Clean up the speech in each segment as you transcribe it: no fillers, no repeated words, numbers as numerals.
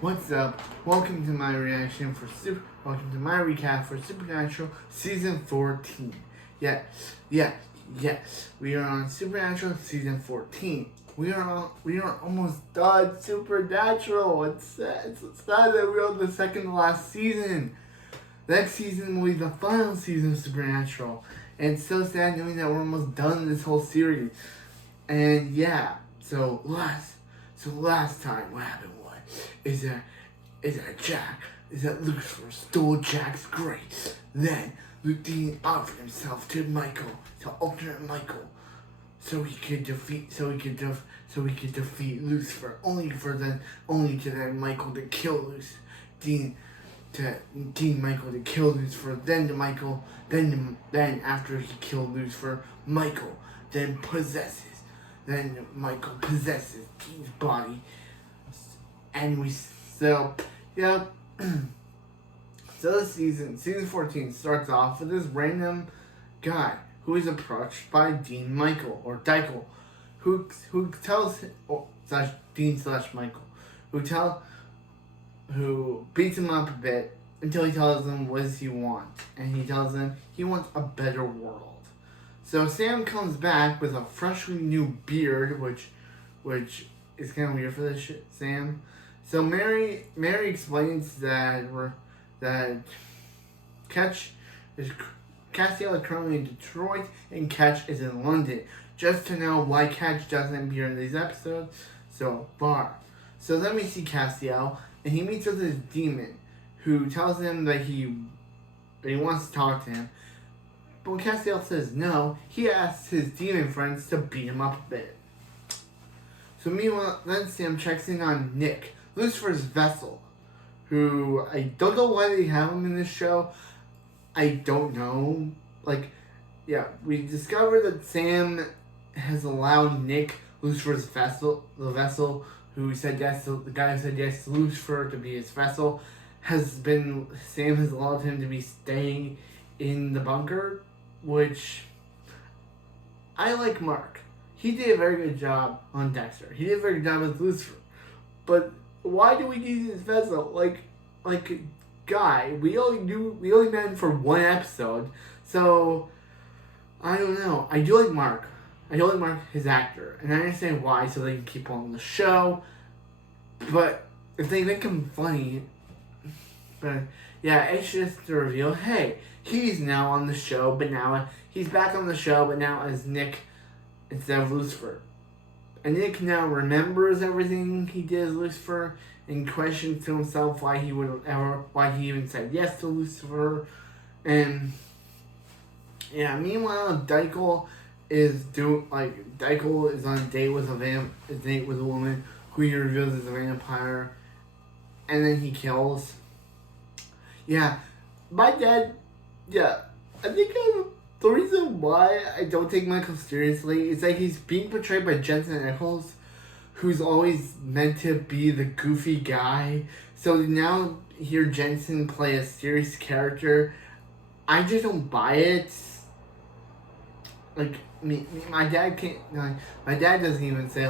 What's up? Welcome to my reaction for Welcome to my recap for Supernatural Season 14. Yes. We are on Supernatural Season 14. We are almost done Supernatural. It's sad that we're on the second to last season. Next season will be the final season of Supernatural. And it's so sad knowing that we're almost done this whole series. And yeah, so last time what happened is that Lucifer stole Jack's grace. Then Dean offered himself to Michael, to alternate Michael, so he could defeat Lucifer. Only to then Michael to kill Michael to kill Lucifer. Then after he killed Lucifer, Michael possesses Dean's body. And so this season 14 starts off with this random guy who is approached by Dean Michael, or Deichel, who tells him, Dean / Michael, who beats him up a bit until he tells him what does he want, and he tells him he wants a better world. So Sam comes back with a freshly new beard, which is kind of weird for this Sam. So Mary explains that Castiel is currently in Detroit and Ketch is in London. Just to know why Ketch doesn't appear in these episodes so far. So then we see Castiel, and he meets with his demon, who tells him that he wants to talk to him. But when Castiel says no, he asks his demon friends to beat him up a bit. So meanwhile, then Sam checks in on Nick, Lucifer's vessel, who I don't know why they have him in this show. I don't know. We discovered that Sam has allowed Nick, Lucifer's vessel, the vessel who said yes to the guy who said yes to Lucifer to be his vessel, Sam has allowed him to be staying in the bunker, which I like Mark. He did a very good job on Dexter. He did a very good job with Lucifer. But why do we need his vessel? Guy, we only met him for one episode. So I don't know. I do like Mark, his actor, and I understand why, so they can keep on the show. But if they make him funny, it's just to reveal, hey, he's now on the show, but now he's back on the show, but now as Nick instead of Lucifer. And Nick now remembers everything he did as Lucifer and questions to himself why he even said yes to Lucifer. And meanwhile, Deichel is on a date with a woman who he reveals is a vampire, and then he kills. My dad. I think the reason why I don't take Michael seriously is that he's being portrayed by Jensen Ackles, who's always meant to be the goofy guy. So now hear Jensen play a serious character, I just don't buy it. My dad can't. My dad doesn't even say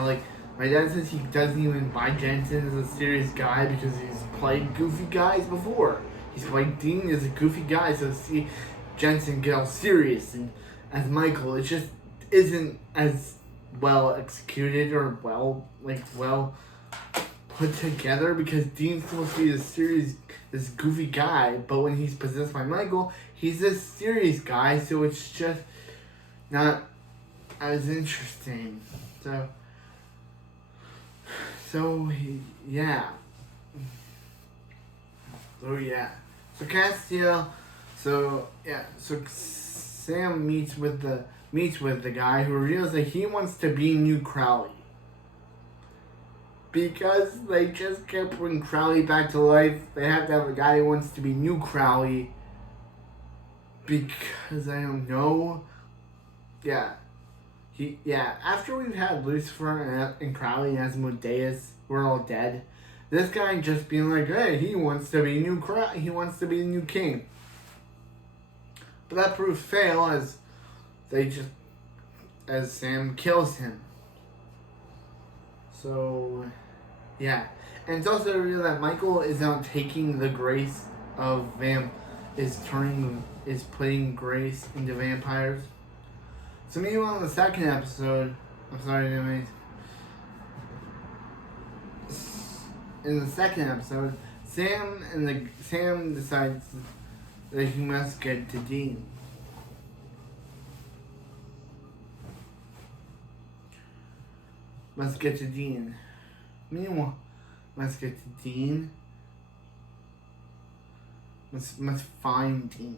My dad says he doesn't even buy Jensen as a serious guy because he's played goofy guys before. He's played Dean as a goofy guy, so see Jensen get all serious and as Michael, it just isn't as well executed or well put together, because Dean's supposed to be this goofy guy, but when he's possessed by Michael, he's this serious guy, so it's just not as interesting. So Castiel. So Sam meets with the guy who reveals that he wants to be New Crowley. Because they just kept bringing Crowley back to life, they have to have a guy who wants to be New Crowley. Because I don't know. After we've had Lucifer and Crowley and Asmodeus, we're all dead. This guy just being like, hey, he wants to be he wants to be the new king. But that proves fail as Sam kills him. So Yeah, and it's also revealed that Michael is now taking the grace of is putting grace into vampires. So meanwhile, in the second episode, I'm sorry, anyways. In the second episode, Sam decides that he must get to Dean. Meanwhile, must get to Dean. Must find Dean.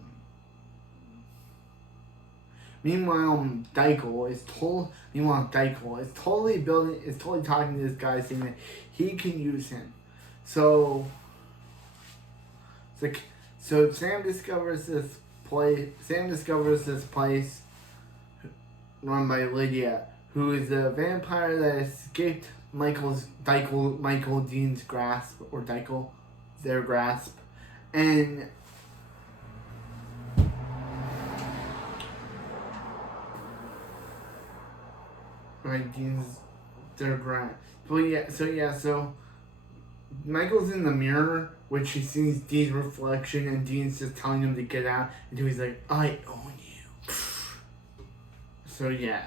Meanwhile, Dykel is totally talking to this guy, saying that he can use him. So Sam discovers this place run by Lydia, who is a vampire that escaped Michael Dean's grasp, or their grasp, and Dean's their grasp. So Michael's in the mirror, which he sees Dean's reflection, and Dean's just telling him to get out, and he's like, "I own you." So yeah,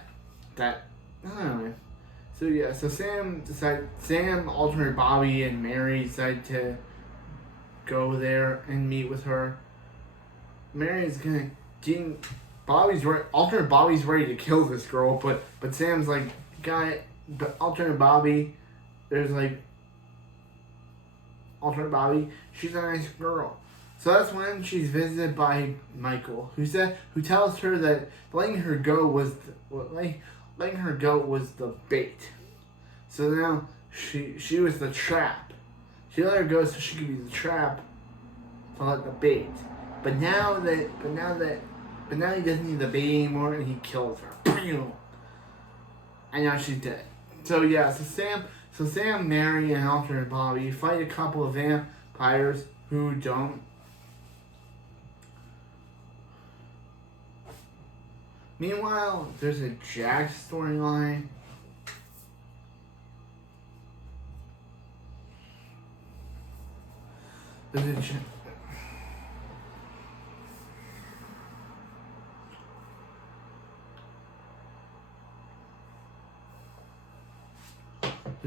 that I don't know. So Sam, alternate Bobby, and Mary decide to go there and meet with her. Mary's gonna alternate Bobby's ready to kill this girl, but Sam's like, alternate Bobby, there's like, alternate Bobby, she's a nice girl. So that's when she's visited by Michael, who tells her that letting her go was the bait. So now she was the trap. She let her go so she could be the trap to let the bait. But now he doesn't need the bait anymore, and he kills her. And now she's dead. So yeah, so Sam, Mary, and alternate Bobby fight a couple of vampires who don't. Meanwhile, there's a Jack storyline. There's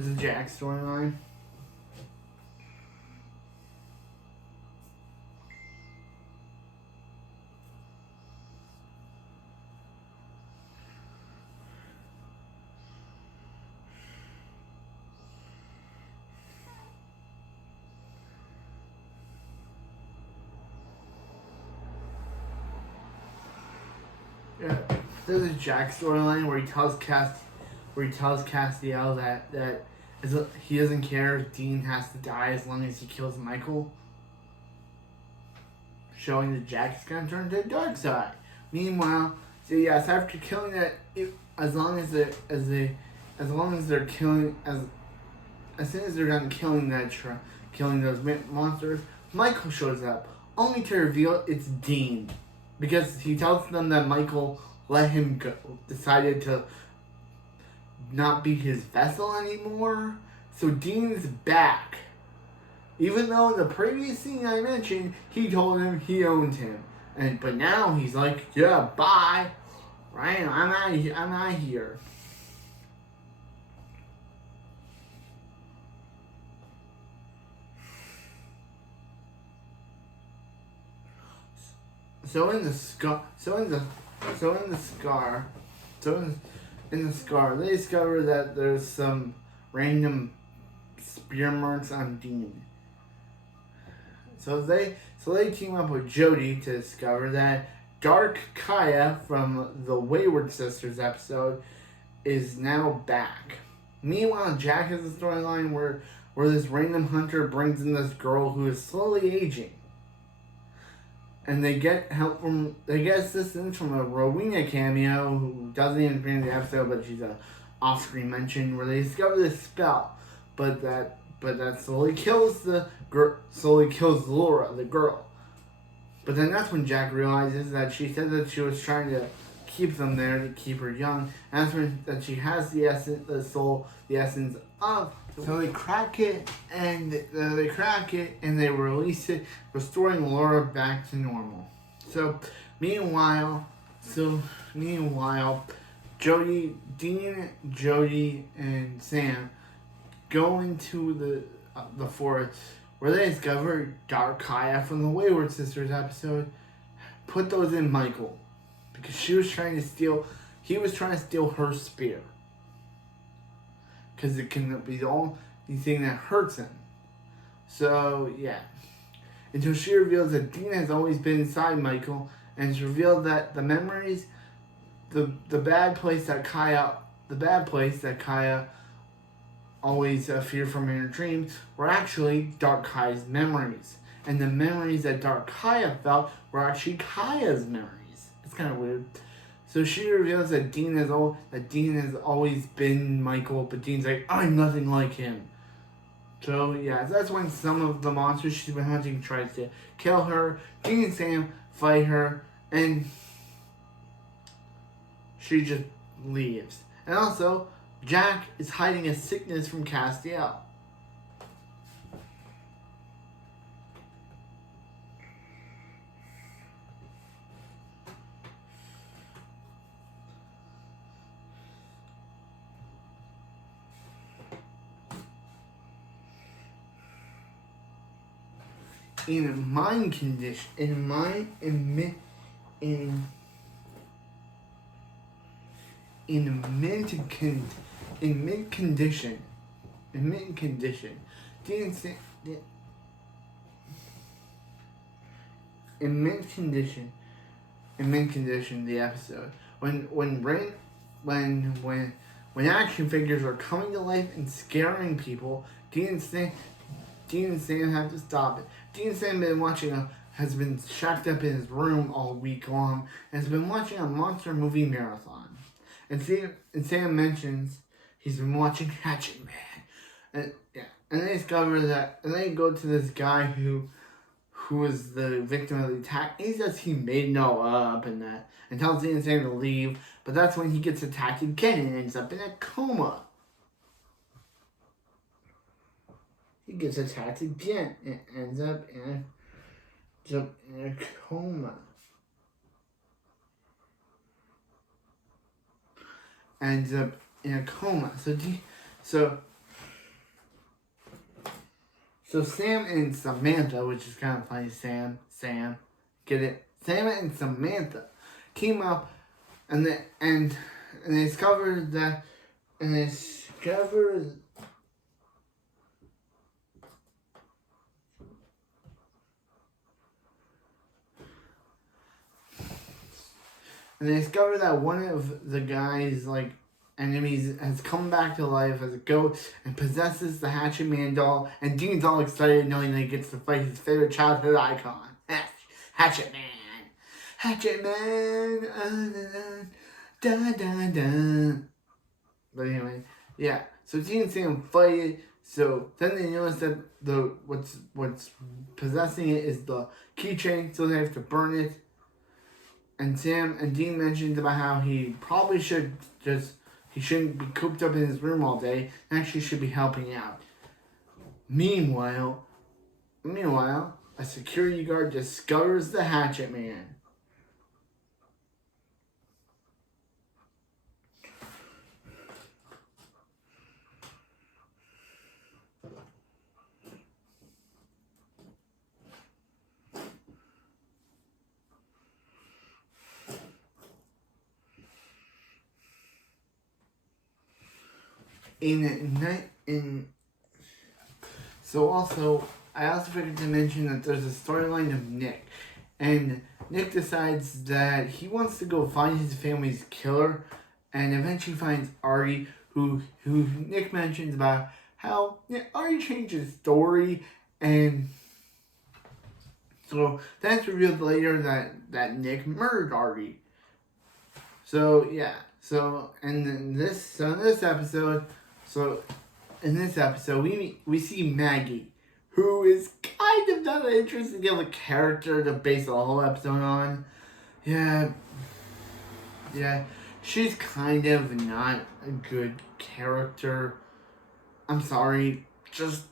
a Jack storyline. Yeah, there's a Jack storyline where he tells Castiel that he doesn't care if Dean has to die as long as he kills Michael, showing that Jack is gonna turn to the dark side. Meanwhile, so yes, after killing that, as soon as they're done killing those monsters, Michael shows up, only to reveal it's Dean, because he tells them that Michael let him go, decided to not be his vessel anymore. So Dean's back. Even though in the previous scene I mentioned, he told him he owned him. But now he's like, yeah, bye. Right? I'm out of here. In the scar, they discover that there's some random spear marks on Dean. So they team up with Jody to discover that Dark Kaya from the Wayward Sisters episode is now back. Meanwhile, Jack has a storyline where this random hunter brings in this girl who is slowly aging. And they get assistance from a Rowena cameo who doesn't even appear in the episode, but she's a off-screen mention, where they discover this spell, but that slowly kills Laura, the girl. But then that's when Jack realizes that she said that she was trying to keeps them there to keep her young. And that's when that she has the essence, the soul, the essence of. So they crack it, and they release it, restoring Laura back to normal. So meanwhile, Dean, Jody, and Sam go into the forest where they discover Dark Kaya from the Wayward Sisters episode. Put those in Michael because he was trying to steal her spear because it can be the only thing that hurts him. So yeah, until she reveals that Dean has always been inside Michael, and it's revealed that the memories, the bad place that Kaya always feared from in her dreams were actually Dark Kaya's memories. And the memories that Dark Kaya felt were actually Kaya's memories. It's kind of weird. So she reveals that Dean has always been Michael, but Dean's like, I'm nothing like him. So yeah, that's when some of the monsters she's been hunting tries to kill her. Dean and Sam fight her, and she just leaves. And also, Jack is hiding a sickness from Castiel. In mind condition, in mint condition, the episode when action figures are coming to life and scaring people, Dean and Sam have to stop it. Dean and Sam has been shacked up in his room all week long and has been watching a monster movie marathon. And Sam mentions he's been watching Hatchet Man. And they discover that, and they go to this guy who was the victim of the attack. He says he made Noah up and tells Dean and Sam to leave, but that's when he gets attacked again and ends up in a coma. He gets attacked again and ends up in a coma. Ends up in a coma. So Sam and Samantha, which is kind of funny, Sam, get it? Sam and Samantha team up, and they discover that, and they discover that one of the guy's enemies has come back to life as a ghost and possesses the Hatchet Man doll, and Dean's all excited knowing that he gets to fight his favorite childhood icon, Hatchet Man. Hatchet Man, da da da. But anyway, yeah. So Dean and Sam fight it. So then they notice that what's possessing it is the keychain, so they have to burn it. And Sam and Dean mentioned about how he probably shouldn't be cooped up in his room all day, and actually should be helping out. Meanwhile, a security guard discovers the Hatchet Man. I also forgot to mention that there's a storyline of Nick, and Nick decides that he wants to go find his family's killer, and eventually finds Artie, who Nick mentions about how Artie changed his story, and so that's revealed later that Nick murdered Artie. So yeah, in this episode, we see Maggie, who is kind of not an interesting of a character to base the whole episode on. Yeah. Yeah, she's kind of not a good character. I'm sorry, just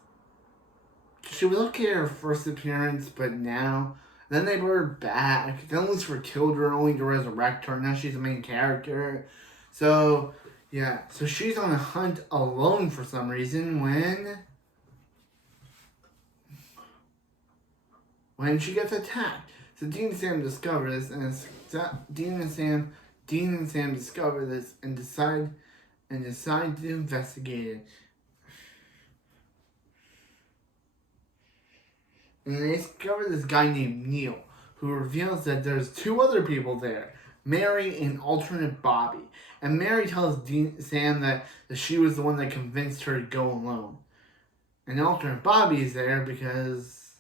she was okay at her first appearance, but now then they brought her back. Then Lucifer killed her only to resurrect her. Now she's the main character. So yeah, so she's on a hunt alone for some reason when she gets attacked. So Dean and Sam discover this, and Dean and Sam discover this and decide to investigate it. And they discover this guy named Neil, who reveals that there's two other people there, Mary and alternate Bobby. And Mary tells Sam that she was the one that convinced her to go alone. And alternate Bobby is there because,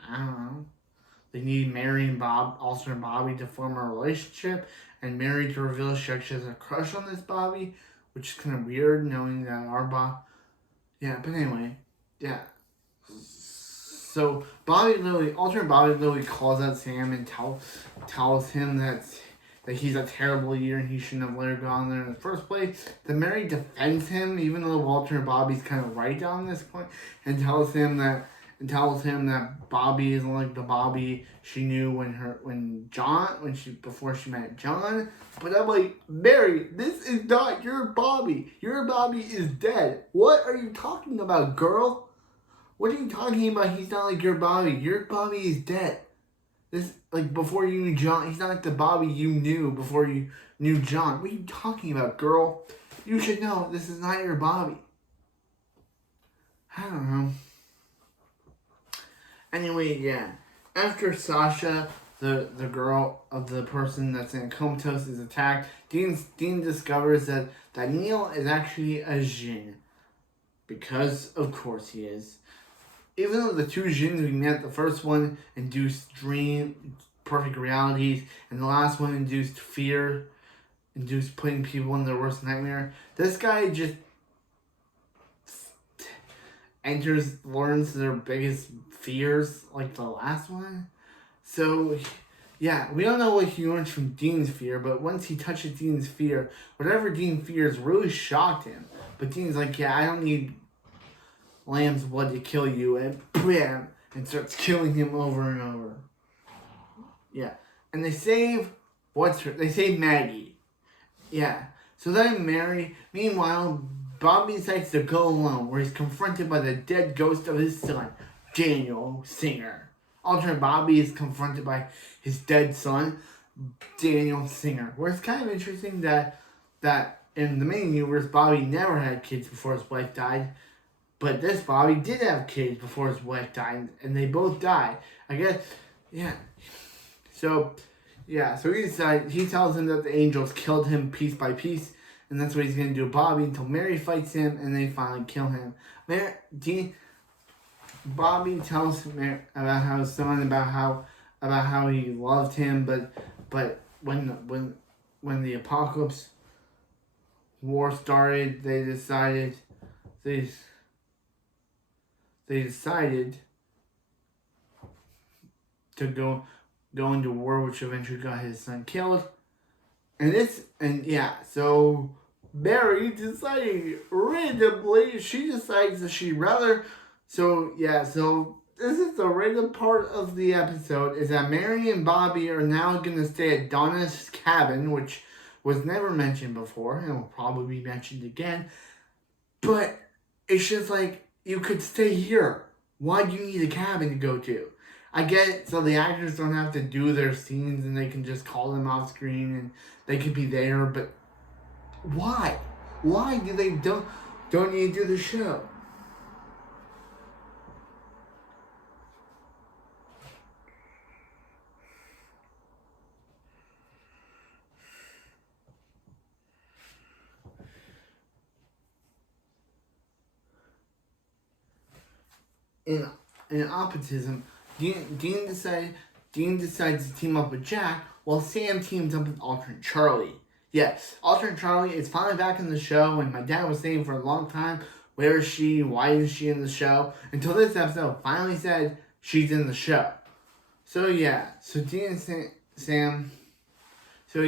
I don't know, they need Mary and alternate Bobby to form a relationship, and Mary to reveal she actually has a crush on this Bobby, which is kind of weird knowing that our Bob. Yeah, but anyway, yeah. So alternate Bobby literally calls out Sam and tells him that he's a terrible leader and he shouldn't have let her go on there in the first place. Then Mary defends him, even though alternate Bobby's kind of right on this point, and tells him that Bobby isn't like the Bobby she knew before she met John. But I'm like, Mary, this is not your Bobby. Your Bobby is dead. What are you talking about, girl? What are you talking about? He's not like your Bobby. Your Bobby is dead. This, like, before you knew John, he's not like the Bobby you knew before you knew John. What are you talking about, girl? You should know this is not your Bobby. I don't know. Anyway, yeah. After Sasha, the girl of the person that's in a comatose, is attacked, Dean discovers that Neil is actually a Jinn. Because, of course, he is. Even though the two Jinns we met, the first one induced perfect realities, and the last one induced fear, induced putting people in their worst nightmare, this guy just learns their biggest fears, like the last one. So, yeah, we don't know what he learns from Dean's fear, but once he touches Dean's fear, whatever Dean fears really shocked him. But Dean's like, yeah, I don't need lamb's blood to kill you, and bam, and starts killing him over and over. Yeah, and they save Maggie. Yeah, so then meanwhile, Bobby decides to go alone, where he's confronted by the dead ghost of his son, Daniel Singer. Alternate Bobby is confronted by his dead son, Daniel Singer. Where it's kind of interesting that in the main universe, Bobby never had kids before his wife died. But this Bobby did have kids before his wife died, and they both died. I guess, yeah. So he tells him that the angels killed him piece by piece, and that's what he's going to do to Bobby until Mary fights him, and they finally kill him. Bobby tells Mary about how he loved him, but when the apocalypse war started, they decided to go into war, which eventually got his son killed. So Mary decides that she'd rather. So this is the random part of the episode, is that Mary and Bobby are now going to stay at Donna's cabin, which was never mentioned before, and will probably be mentioned again. But it's just like, you could stay here. Why do you need a cabin to go to? I get it, so the actors don't have to do their scenes and they can just call them off screen and they could be there, but why? Why do they don't need to do the show? In optimism, Dean decides to team up with Jack, while Sam teams up with alternate Charlie. Yes, alternate Charlie is finally back in the show, and my dad was saying for a long time, where is she? Why is she in the show? Until this episode finally said she's in the show. So Dean and Sam. So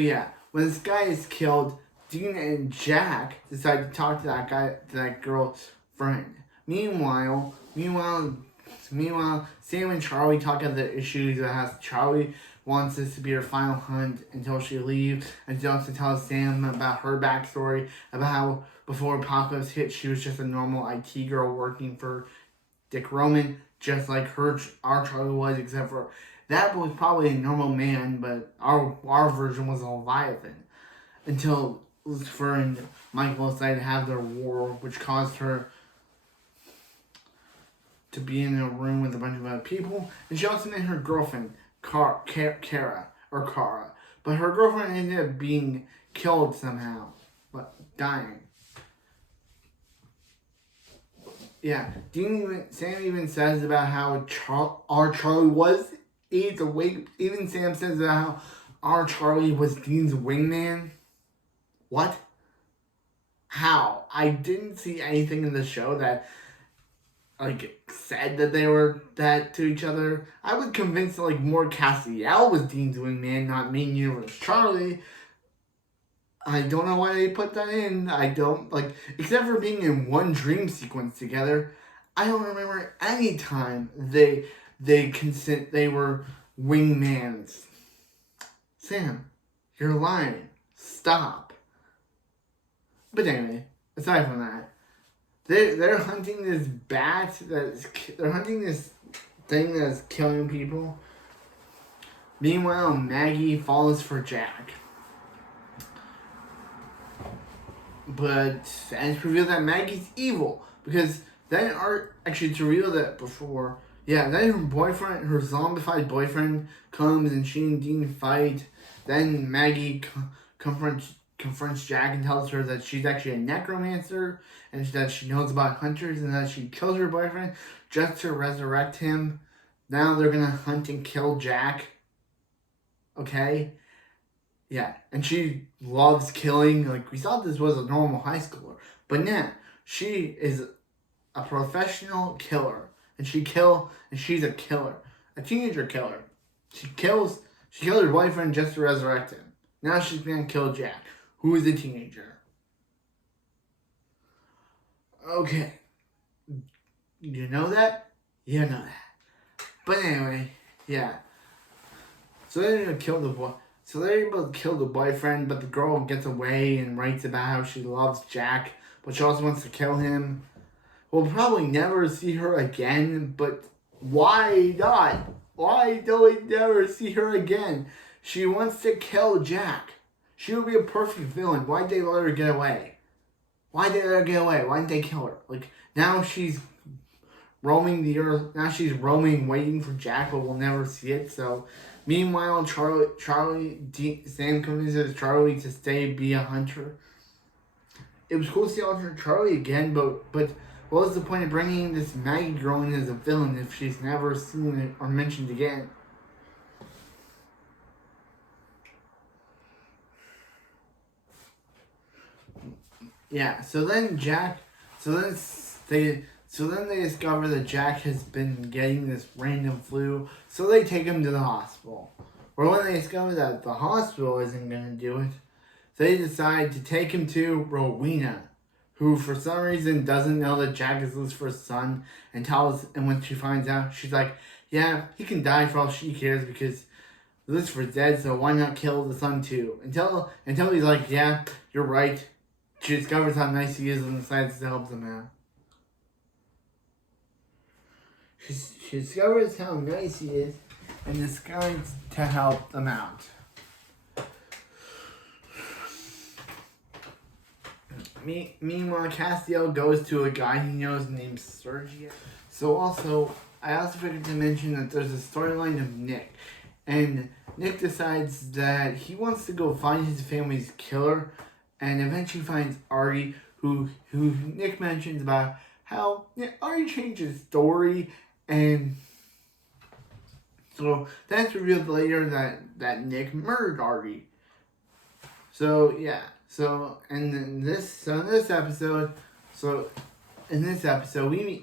When this guy is killed, Dean and Jack decide to talk to that girl's friend. Meanwhile, Sam and Charlie talk about the issues that has Charlie wants this to be her final hunt until she leaves, and she also tells Sam about her backstory, about how before Apocalypse hit, she was just a normal IT girl working for Dick Roman, just like our Charlie was, except for that was probably a normal man, but our version was a Leviathan. Until Lucifer and Michael decided to have their war, which caused her to be in a room with a bunch of other people. And she also met her girlfriend, Kara. But her girlfriend ended up being killed somehow, but dying. Yeah, Sam even says about how our Charlie was Dean's wing. Even Sam says about how our Charlie was Dean's wingman. What? How? I didn't see anything in the show that said that they were that to each other. I was convinced that more Castiel was Dean's wingman, not Main Universe Charlie. I don't know why they put that in. I don't except for being in one dream sequence together. I don't remember any time they were wingmans. Sam, you're lying. Stop. But anyway, aside from that, they're hunting this bat they're hunting this thing that's killing people. Meanwhile, Maggie falls for Jack. But and it's revealed that Maggie's evil because then to reveal that before. Yeah, then her zombified boyfriend comes and she and Dean fight. Then Maggie confronts Jack and tells her that she's actually a necromancer and that she knows about hunters and that she killed her boyfriend just to resurrect him. Now they're gonna hunt and kill Jack. Okay? Yeah, and she loves killing. We thought this was a normal high schooler, but nah, she is a professional killer, and she's a killer, a teenager killer. She killed her boyfriend just to resurrect him. Now she's gonna kill Jack, who is a teenager. Okay, you know that? You know that. But anyway, yeah. So they're gonna kill the boy. So they're able to kill the boyfriend, but the girl gets away and writes about how she loves Jack, but she also wants to kill him. We'll probably never see her again, but why not? Why do we never see her again? She wants to kill Jack. She would be a perfect villain. Why'd they let her get away? Why didn't they kill her? Now she's roaming the earth. Now she's roaming, waiting for Jack, but we'll never see it, so... Meanwhile, Sam convinces Charlie to stay, be a hunter. It was cool to see alternate Charlie again, but what was the point of bringing this Maggie girl in as a villain if she's never seen it or mentioned again? Yeah, so then they discover that Jack has been getting this random flu, so they take him to the hospital. Or when they discover that the hospital isn't going to do it, they decide to take him to Rowena, who for some reason doesn't know that Jack is Lucifer's son, and when she finds out, she's like, yeah, he can die for all she cares because Lucifer's dead, so why not kill the son too? Until he's like, yeah, you're right. She discovers how nice he is and decides to help him out. She discovers how nice he is and decides to help them out. Meanwhile, Castiel goes to a guy he knows named Sergio. So I also forgot to mention that there's a storyline of Nick. And Nick decides that he wants to go find his family's killer and eventually finds Artie, who Nick mentions about how Artie changed his story. And so that's revealed later that Nick murdered Artie. So yeah. So in this episode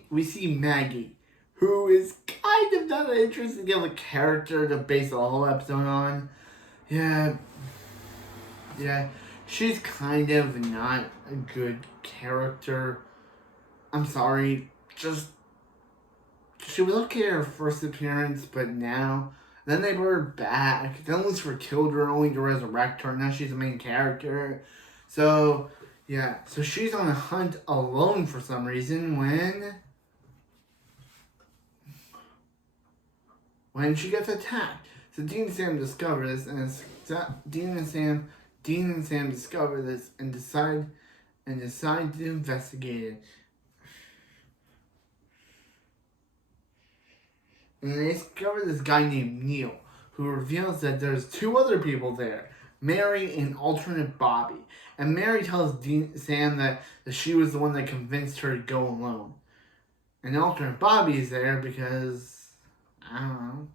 we see Maggie, who is kind of not an interesting of a character to base the whole episode on. Yeah. Yeah, she's kind of not a good character. I'm sorry, just she was okay at her first appearance, but now then they brought her back. Then Lucifer killed her only to resurrect her. Now she's the main character. So yeah, so she's on a hunt alone for some reason when she gets attacked. So Dean and Sam discover this, and Dean and Sam discover this and decide to investigate it. And they discover this guy named Neil, who reveals that there's two other people there, Mary and alternate Bobby. And Mary tells Sam that she was the one that convinced her to go alone. And alternate Bobby is there because, I don't know,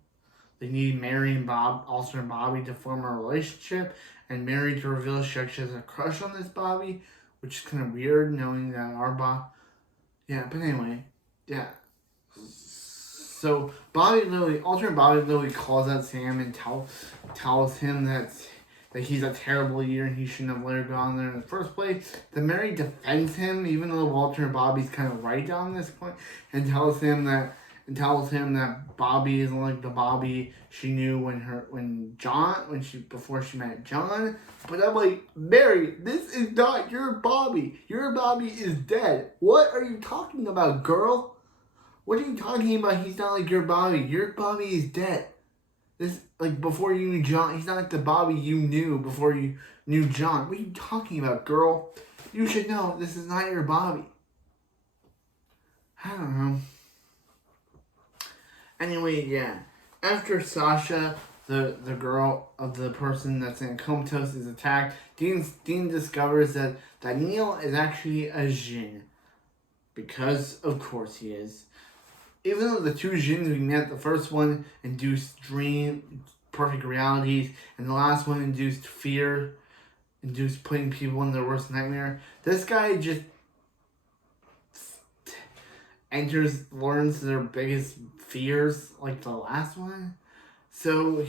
they need Mary and alternate Bobby to form a relationship, and Mary to reveal she actually has a crush on this Bobby, which is kind of weird knowing that our Yeah, but anyway, yeah. So alternate Bobby literally calls out Sam and tells him that he's a terrible leader and he shouldn't have let her go on there in the first place. Then Mary defends him, even though alternate Bobby's kind of right on this point, and tells him that Bobby isn't like the Bobby she knew before she met John. But I'm like, Mary, this is not your Bobby. Your Bobby is dead. What are you talking about, girl? What are you talking about? He's not like your Bobby. Your Bobby is dead. Before you knew John, he's not like the Bobby you knew before you knew John. What are you talking about, girl? You should know this is not your Bobby. I don't know. Anyway, yeah. After Sasha, the girl of the person that's in a comatose, is attacked, Dean discovers that Neil is actually a Jinn. Because, of course, he is. Even though the two Jinns we met, the first one induced perfect realities, and the last one induced fear, induced putting people in their worst nightmare, this guy just learns their biggest fears, like the last one. So,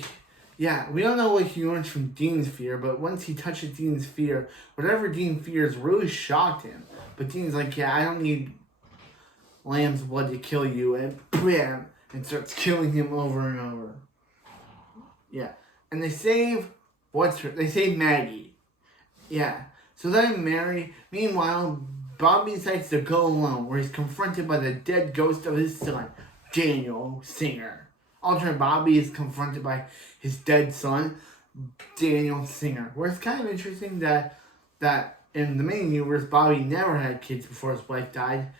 yeah, we don't know what he learns from Dean's fear, but once he touches Dean's fear, whatever Dean fears really shocked him. But Dean's like, yeah, I don't need lamb's blood to kill you, and bam, and starts killing him over and over. Yeah, and they save Maggie. Yeah, so then meanwhile, Bobby decides to go alone, where he's confronted by the dead ghost of his son, Daniel Singer. Alternate Bobby is confronted by his dead son, Daniel Singer. Where it's kind of interesting that in the main universe, Bobby never had kids before his wife died.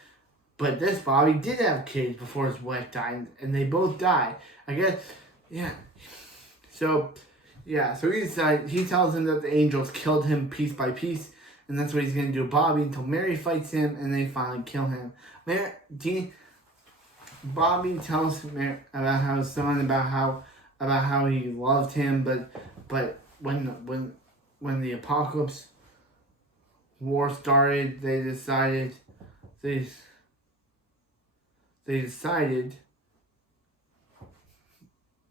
But this Bobby did have kids before his wife died, and they both died. I guess, yeah. So he tells him that the angels killed him piece by piece, and that's what he's going to do to Bobby until Mary fights him, and they finally kill him. Bobby tells Mary about how he loved him, but when the apocalypse war started, they decided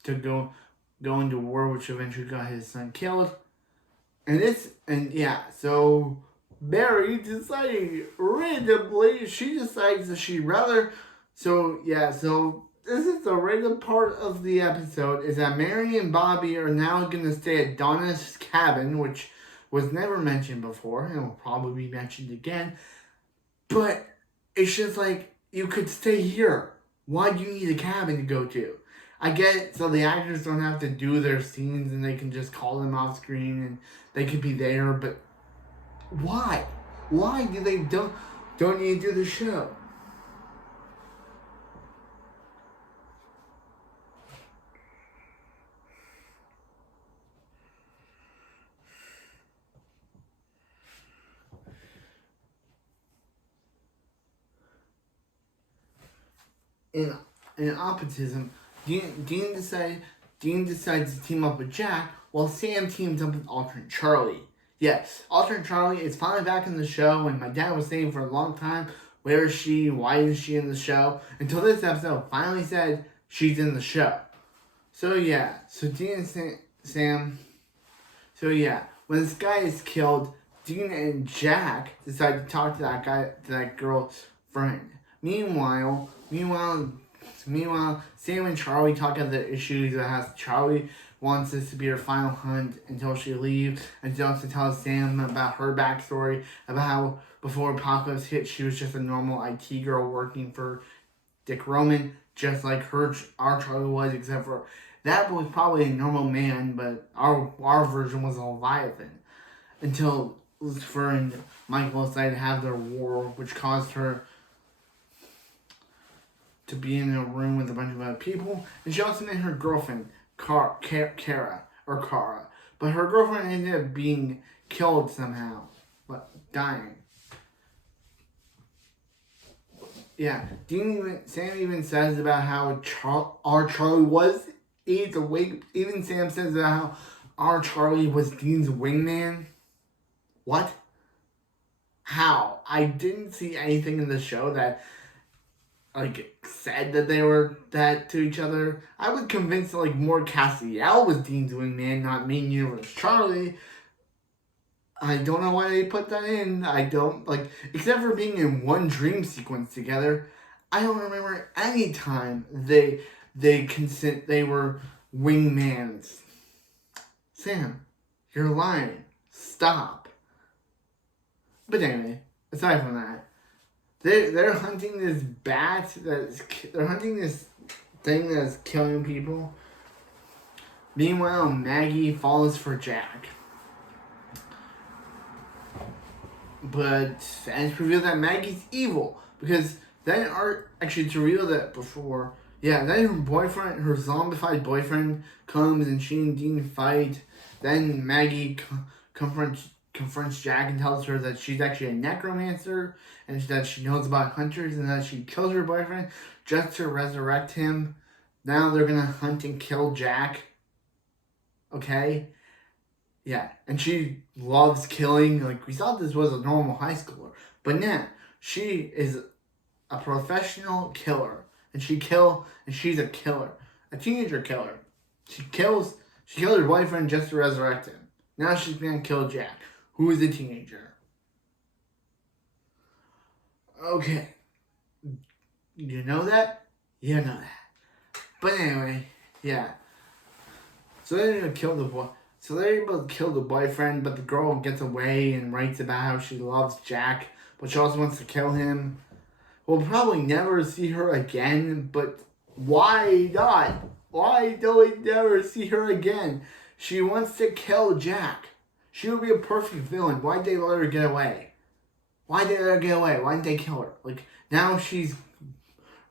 to go into war, which eventually got his son killed. So Mary decided randomly, she decides that she'd rather. So this is the random part of the episode, is that Mary and Bobby are now going to stay at Donna's cabin, which was never mentioned before, and will probably be mentioned again. But it's just like, you could stay here. Why do you need a cabin to go to? I get it, so the actors don't have to do their scenes and they can just call them off screen and they could be there, but why? Why do they don't need to do the show? In optimism, Dean decides to team up with Jack, while Sam teams up with alternate Charlie. Yes, alternate Charlie is finally back in the show, and my dad was saying for a long time, where is she? Why isn't she in the show? Until this episode finally said she's in the show. So Dean and Sam. So When this guy is killed, Dean and Jack decide to talk to that girl's friend. Meanwhile, Sam and Charlie talk about the issues that has Charlie wants this to be her final hunt until she leaves, and she also tells Sam about her backstory, about how before Apocalypse hit, she was just a normal IT girl working for Dick Roman, just like our Charlie was, except for that was probably a normal man, but our version was a Leviathan. Until Lucifer and Michael decided to have their war, which caused her to be in a room with a bunch of other people. And she also met her girlfriend, Kara. But her girlfriend ended up being killed somehow, but dying. Yeah, Sam even says about how our Charlie was awake. Even Sam says about how our Charlie was Dean's wingman. What? How? I didn't see anything in the show that said that they were that to each other. I was convinced that more Castiel was Dean's wingman, not Main Universe Charlie. I don't know why they put that in. I don't except for being in one dream sequence together. I don't remember any time they were wingmans. Sam, you're lying. Stop. But anyway, aside from that, they're hunting this bat they're hunting this thing that's killing people. Meanwhile, Maggie falls for Jack. And it's revealed that Maggie's evil, because then to reveal that before, then her zombified boyfriend comes and she and Dean fight. Then Maggie confronts Jack and tells her that she's actually a necromancer and that she knows about hunters and that she kills her boyfriend just to resurrect him. Now they're gonna hunt and kill Jack. Okay? Yeah, and she loves killing. We thought this was a normal high schooler, but now she is a professional killer, and she's a killer, a teenager killer. She killed her boyfriend just to resurrect him. Now she's gonna kill Jack, who is a teenager. Okay, you know that? You know that. But anyway, yeah. So they're gonna kill the boy. So they're able to kill the boyfriend, but the girl gets away and writes about how she loves Jack, but she also wants to kill him. We'll probably never see her again, but why not? Why don't we never see her again? She wants to kill Jack. She would be a perfect villain. Why'd they let her get away? Why did they let her get away? Why didn't they kill her? Now she's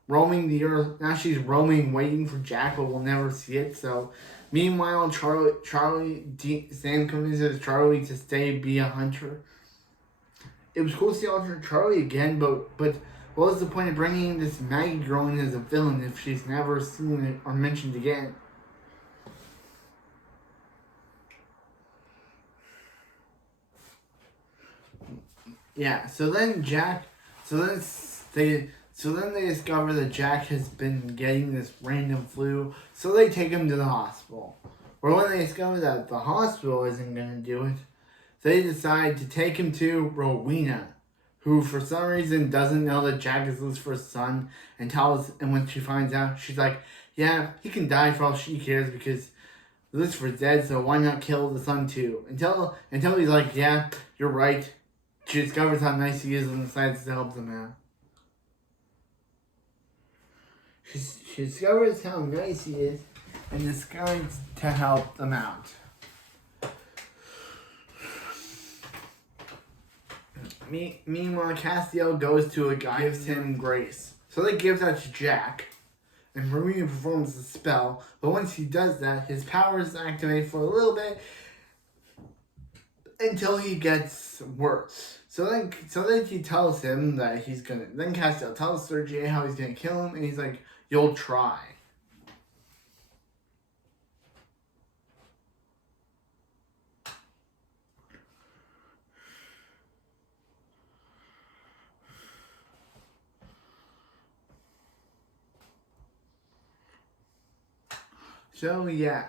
roaming the earth. Now she's roaming, waiting for Jack, but we'll never see it, so... Meanwhile, Sam convinces Charlie to stay, be a hunter. It was cool to see Charlie again, but what was the point of bringing this Maggie girl in as a villain if she's never seen it or mentioned again? Yeah, so then they discover that Jack has been getting this random flu, so they take him to the hospital. Or when they discover that the hospital isn't going to do it, they decide to take him to Rowena, who for some reason doesn't know that Jack is Lucifer's son, and when she finds out, she's like, yeah, he can die for all she cares because Lucifer's dead, so why not kill the son too? Until he's like, yeah, you're right. She discovers how nice he is and decides to help them out. She discovers how nice he is and decides to help them out. Meanwhile, Castiel goes to a guy, gives him grace. So they give that to Jack, and Marina performs the spell, but once he does that, his powers activate for a little bit until he gets worse. So then he tells him that then Castiel tells Sergei how he's gonna kill him, and he's like, you'll try. So yeah.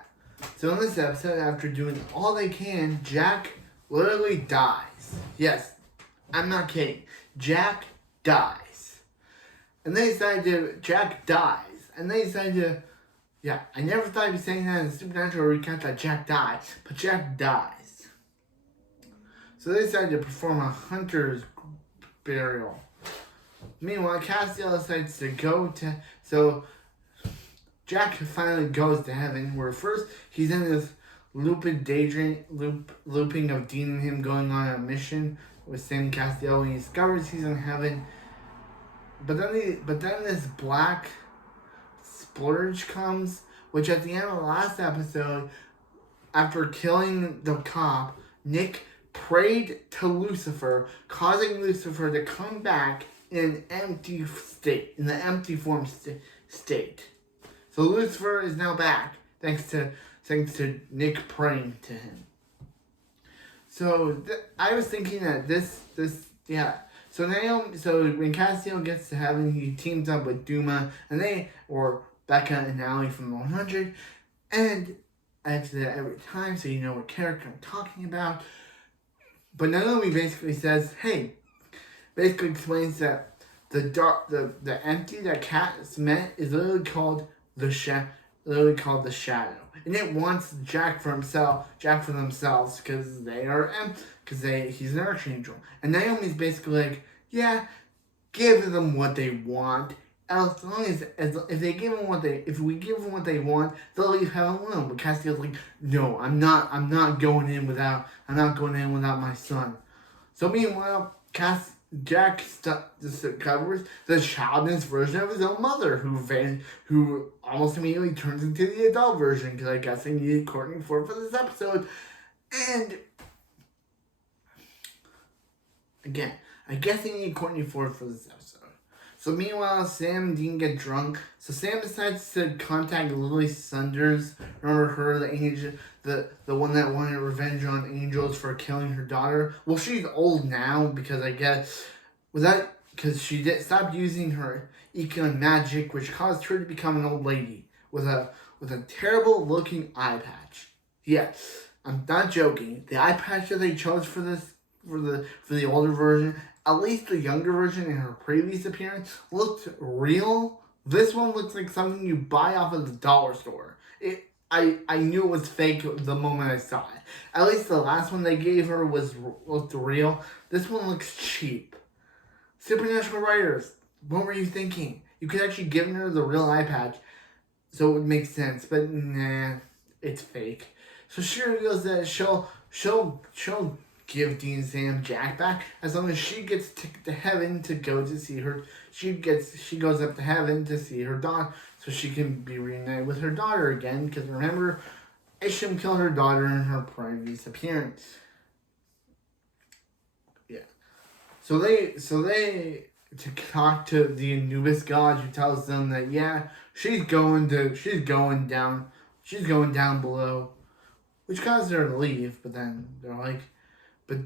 So in this episode, after doing all they can, Jack literally dies. Yes, I'm not kidding. Jack dies. And they decided to, Jack dies. And they decided to, yeah, I never thought I'd be saying that in Supernatural recap that Jack died, but Jack dies. So they decided to perform a hunter's burial. Meanwhile, Castiel decides to go to, so Jack finally goes to heaven, where first he's in this looping of Dean and him going on a mission with Sam Castiel, and he discovers he's in heaven. But then this black splurge comes, which at the end of the last episode, after killing the cop, Nick prayed to Lucifer, causing Lucifer to come back in an empty state, in the empty form state. So Lucifer is now back, thanks to Nick praying to him. So I was thinking that So when Castiel gets to heaven, he teams up with Duma or Becca and Allie from the 100, and I have to say that every time so you know what character I'm talking about. But Naomi basically says, basically explains that the empty that Cat meant is literally called the shadow, and it wants Jack for themselves because he's an archangel. And Naomi's basically like, yeah, give them what they want. As long as if we give them what they want, they'll leave heaven alone. But Castiel's like, no, I'm not going in without my son. So meanwhile, Jack discovers the childless version of his own mother, who almost immediately turns into the adult version, because I guess they needed Courtney Ford for this episode. And again, I guess they needed Courtney Ford for this episode. So meanwhile, Sam and Dean get drunk. So Sam decides to contact Lily Sunders. Remember her, the angel, the one that wanted revenge on angels for killing her daughter. Well, she's old now because she did stop using her Econ magic, which caused her to become an old lady with a terrible looking eye patch. Yes, I'm not joking. The eye patch that they chose for the older version, at least the younger version in her previous appearance, looked real. This one looks like something you buy off of the dollar store. I knew it was fake the moment I saw it. At least the last one they gave her looked real. This one looks cheap. Supernatural writers, what were you thinking? You could actually give her the real eye patch, so it would make sense. But nah, it's fake. So she reveals that she'll give Dean and Sam Jack back as long as she gets to heaven to go to see her. She goes up to heaven to see her daughter, so she can be reunited with her daughter again. Because remember, Isham killed her daughter in her previous appearance. Yeah. So they to talk to the Anubis god, who tells them that she's going down below, which causes her to leave. But then they're like, But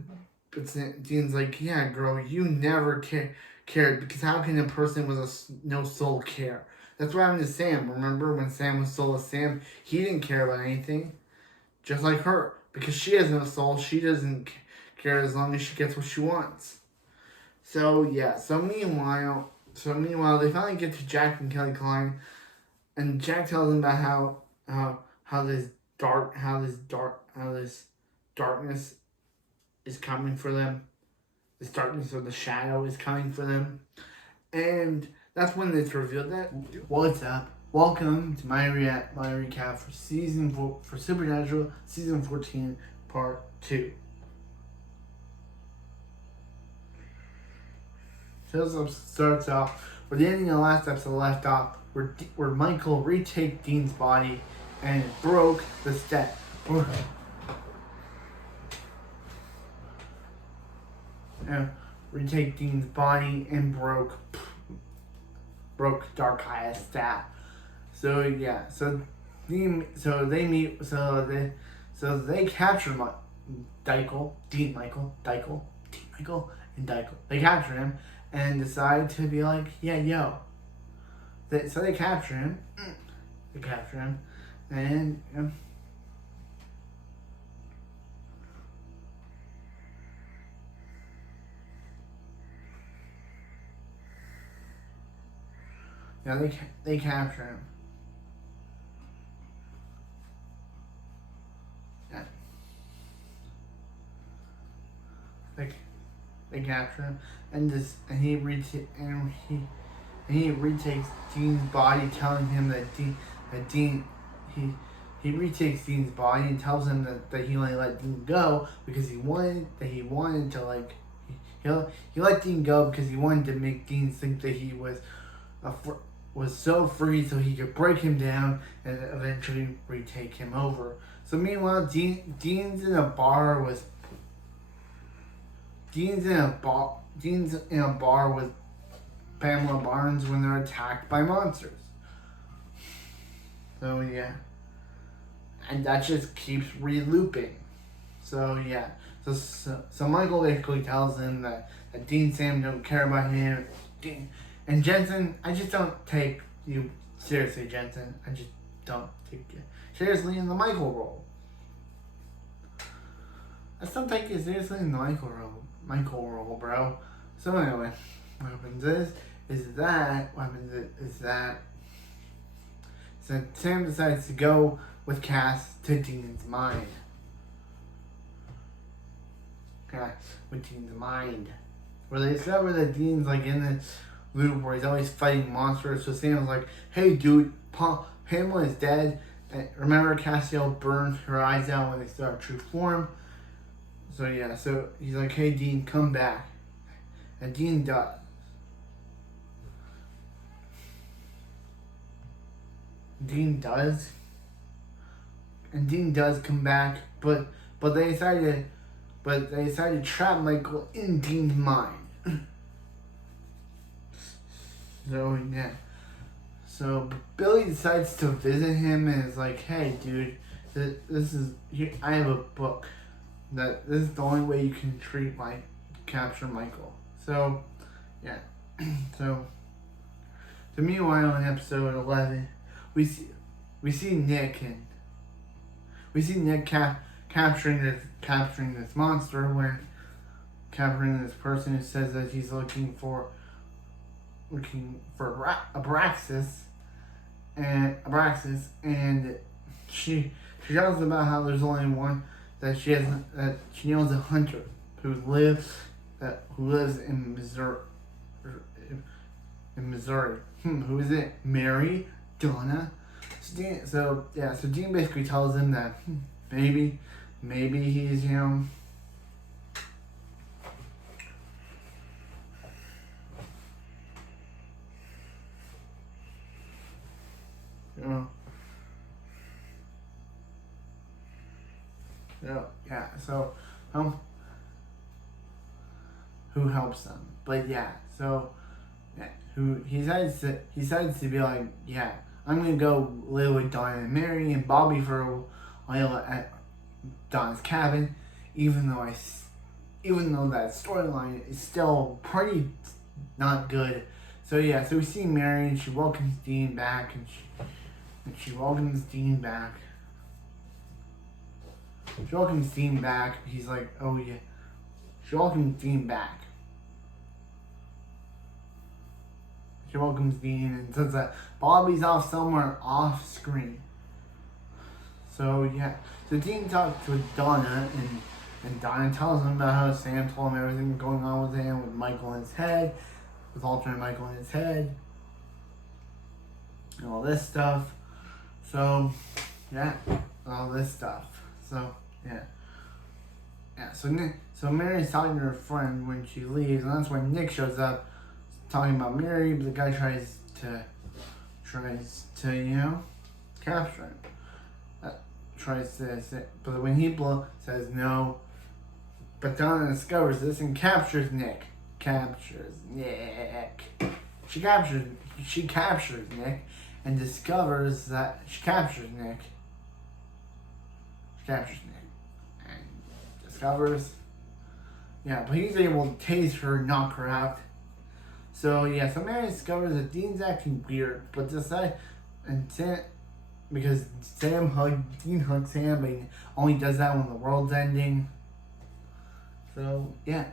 Dean's like, yeah, girl, you never cared, because how can a person with no soul care? That's what happened to Sam. Remember when Sam was soulless Sam? He didn't care about anything, just like her, because she has no soul. She doesn't care as long as she gets what she wants. So yeah. So meanwhile, they finally get to Jack and Kelly Klein, and Jack tells them about how this darkness is coming for them. This darkness or the shadow is coming for them. And that's when it's revealed that, what's up? Welcome to my recap for season 4 for Supernatural season 14 part 2. So this starts off where the ending of the last episode left off, where Michael retake Dean's body and broke the step. Retake Dean's body and broke Darkaya's staff. So yeah, they capture Dean Michael, and Dykel. They capture him and decide to be like, so they capture him. And Yeah, they capture him. Yeah. They capture him, and he retakes Dean's body, telling him that Dean he he retakes Dean's body and tells him that he only let Dean go because he wanted to like he let Dean go because he wanted to make Dean think that he was so free so he could break him down and eventually retake him over. So meanwhile, Dean's in a bar with Pamela Barnes when they're attacked by monsters. So yeah, and that just keeps re-looping. So yeah, so Michael basically tells him that Dean and Sam don't care about him. And Jensen, I just don't take you seriously, Jensen. I just don't take you seriously in the Michael role. I still take you seriously in the Michael role, bro. So anyway, what happens is that so Sam decides to go with Cass to Dean's mind. Okay, with Dean's mind. Where they discover that Dean's like in this loop where he's always fighting monsters. So Sam's like, hey dude, Pamela is dead. And remember Castiel burned her eyes out when they saw her true form. So yeah, so he's like, hey Dean, come back. And Dean does. Dean does come back, but they decided to trap Michael in Dean's mind. So yeah. So Billy decides to visit him and is like, hey dude, this is here, I have a book that this is the only way you can capture Michael. So yeah. So meanwhile in episode 11 we see Nick capturing this monster, where capturing this person who says that he's looking for Abraxas, and she tells about how there's only one that she knows, a hunter who lives in Missouri. Who is it? Mary? Donna? So Dean basically tells him that maybe he's, you know, so who helps them? But yeah, so who he decides to be like, yeah, I'm gonna go live with Donna and Mary and Bobby for a while at Donna's cabin, even though that storyline is still pretty not good. So yeah, so we see Mary and she welcomes Dean back, and she welcomes Dean back. She welcomes Dean back. He's like, oh yeah. She welcomes Dean back. She welcomes Dean and says that Bobby's off somewhere off screen. So yeah. So Dean talks with Donna, and Donna tells him about how Sam told him everything going on with him, with Michael in his head, with alternate Michael in his head, and all this stuff. So yeah, all this stuff. So yeah. So Mary's talking to her friend when she leaves, and that's when Nick shows up, talking about Mary. But the guy tries to you know, capture him. But when he says no, but Donna discovers this and captures Nick. She captures Nick and discovers that she captures Nick. And discovers, yeah, but he's able to tase her and knock her out. So yeah, so Mary discovers that Dean's acting weird, but because Dean hugs Sam, but he only does that when the world's ending. So yeah,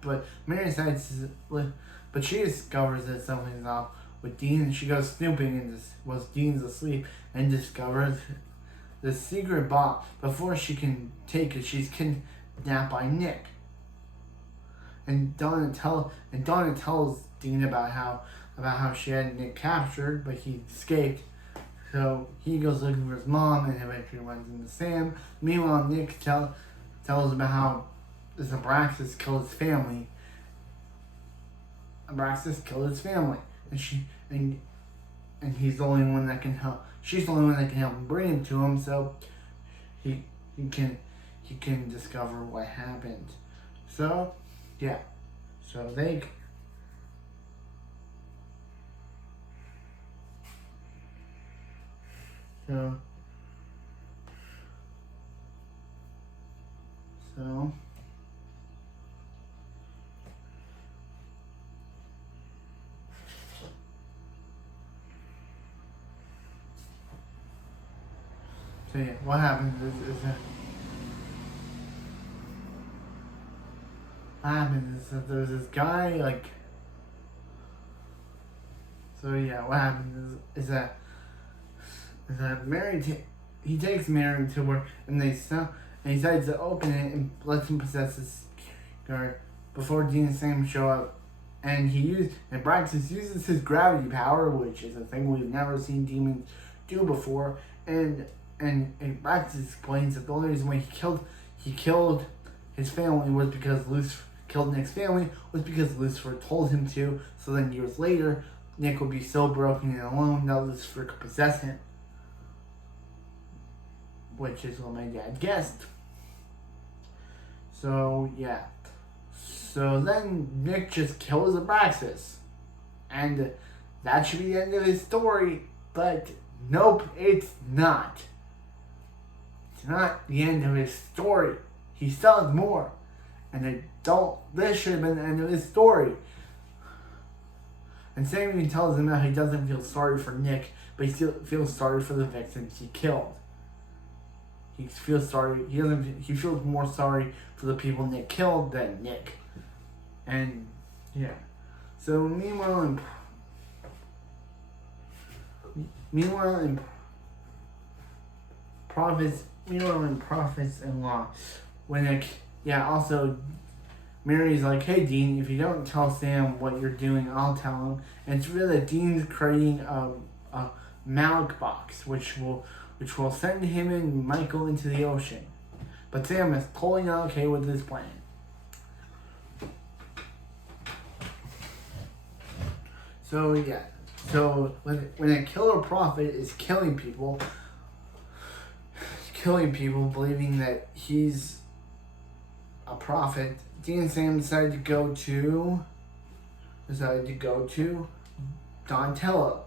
but Mary decides but she discovers that something's off with Dean, and she goes snooping and was Dean's asleep and discovers the secret box. Before she can take it, she's kidnapped by Nick. And Donna tells Dean about how she had Nick captured, but he escaped. So he goes looking for his mom and eventually runs into Sam. Meanwhile, Nick tells about how this Abraxas killed his family. Abraxas killed his family, and he's the only one that can help. She's the only one that can help him bring him to him, so he can discover what happened. So yeah, so they. So yeah, what happens is that there's this guy, like, so yeah, what happens is that Mary he takes Mary to work, and he decides to open it and lets him possess this guard before Dean and Sam show up. And Abraxas uses his gravity power, which is a thing we've never seen demons do before. And Abraxas explains that the only reason why he killed his family was because killed Nick's family was because Lucifer told him to. So then years later, Nick would be so broken and alone that Lucifer could possess him, which is what my dad guessed. So yeah. So then Nick just kills Abraxas. And that should be the end of his story. But nope, it's not. It's not the end of his story. He still has more. And this should have been the end of his story. And Sam even tells him that he doesn't feel sorry for Nick, but he still feels sorry for the victims he killed. He feels sorry. He feels more sorry for the people Nick killed than Nick. And yeah. So meanwhile in Prophets in Law, when Nick, yeah, also Mary's like, hey Dean, if you don't tell Sam what you're doing, I'll tell him. And it's really that Dean's creating a Malik box, which will send him and Michael into the ocean. But Sam is totally not okay with this plan. So yeah. So when a killer prophet is killing people believing that he's a prophet, Dean and Sam decided to go to Donatello.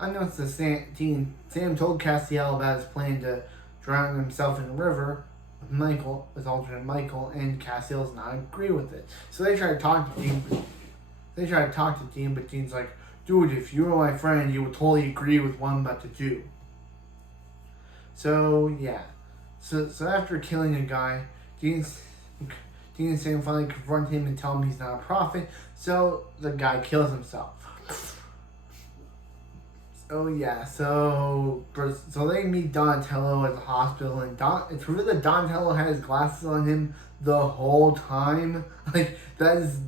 Unknowns to Sam told Castiel about his plan to drown himself in a river with Michael, with alternate Michael, and Castiel does not agree with it. So they try to talk to Dean. But Dean's like, dude, if you were my friend, you would totally agree with what I'm about to do. So yeah. So after killing a guy, Dean and Sam finally confront him and tell him he's not a prophet. So the guy kills himself. Oh yeah, so they meet Donatello at the hospital, and it's really that Donatello had his glasses on him the whole time. Like that is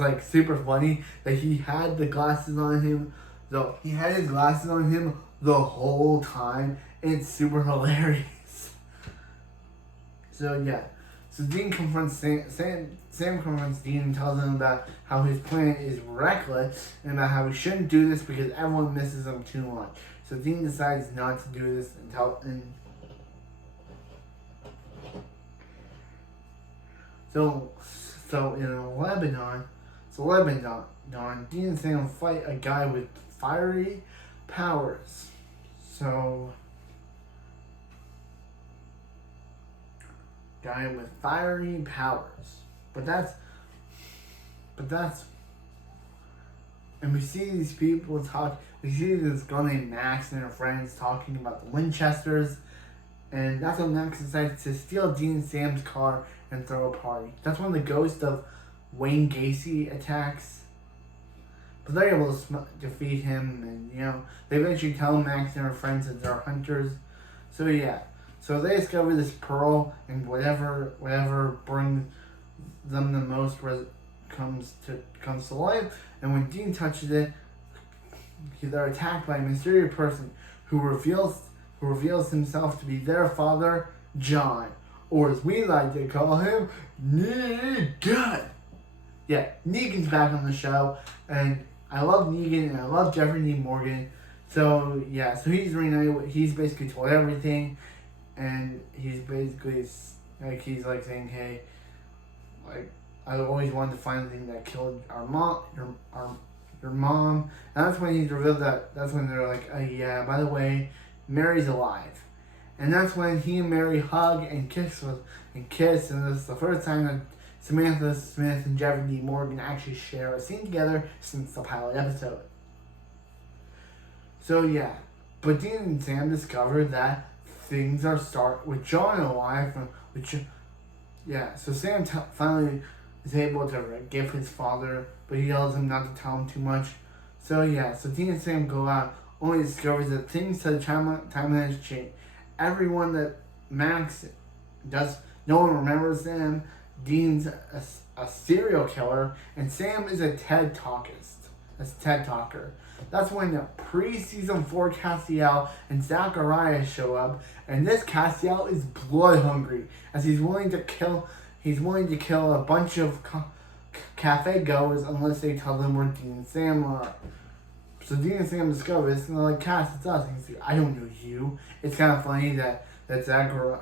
like super funny that he had the glasses on him. He had his glasses on him the whole time. It's super hilarious. So yeah. So Dean confronts Sam confronts Dean and tells him about how his plan is reckless and about how he shouldn't do this because everyone misses him too much. So Dean decides not to do this So in Lebanon, Dean and Sam fight a guy with fiery powers. Guy with fiery powers. And we see these people talk. We see this girl named Max and her friends talking about the Winchesters. And that's when Max decides to steal Dean and Sam's car and throw a party. That's when the ghost of Wayne Gacy attacks But they're able to defeat him, and they eventually tell Max and her friends that they're hunters. So yeah, so they discover this pearl, and whatever brings them the most comes to life. And when Dean touches it, they're attacked by a mysterious person who reveals himself to be their father, John, or as we like to call him, Negan. Yeah, Negan's back on the show, and I love Negan and I love Jeffrey Dean Morgan. So yeah, so he's basically told everything, and he's basically he's saying, hey, I always wanted to find the thing that killed our mom, your mom. And that's when he's revealed that's when they're like, oh yeah, by the way, Mary's alive. And that's when he and Mary hug and kiss, and this is the first time that Samantha Smith and Jeffrey Dean Morgan actually share a scene together since the pilot episode. So yeah, but Dean and Sam discover that things start with John alive, so Sam finally is able to forgive his father, but he tells him not to tell him too much. So yeah, so Dean and Sam go out, only discovers that things to the timeline has changed. Everyone that Max does, no one remembers them. Dean's a serial killer, and Sam is a TED Talker. That's when the pre-season 4 Castiel and Zachariah show up, and this Castiel is blood hungry, as he's willing to kill a bunch of cafe goers unless they tell them where Dean and Sam are. So Dean and Sam discover this, and they're like, Cass, it's us. And he's like, I don't know you. It's kind of funny that Zachariah,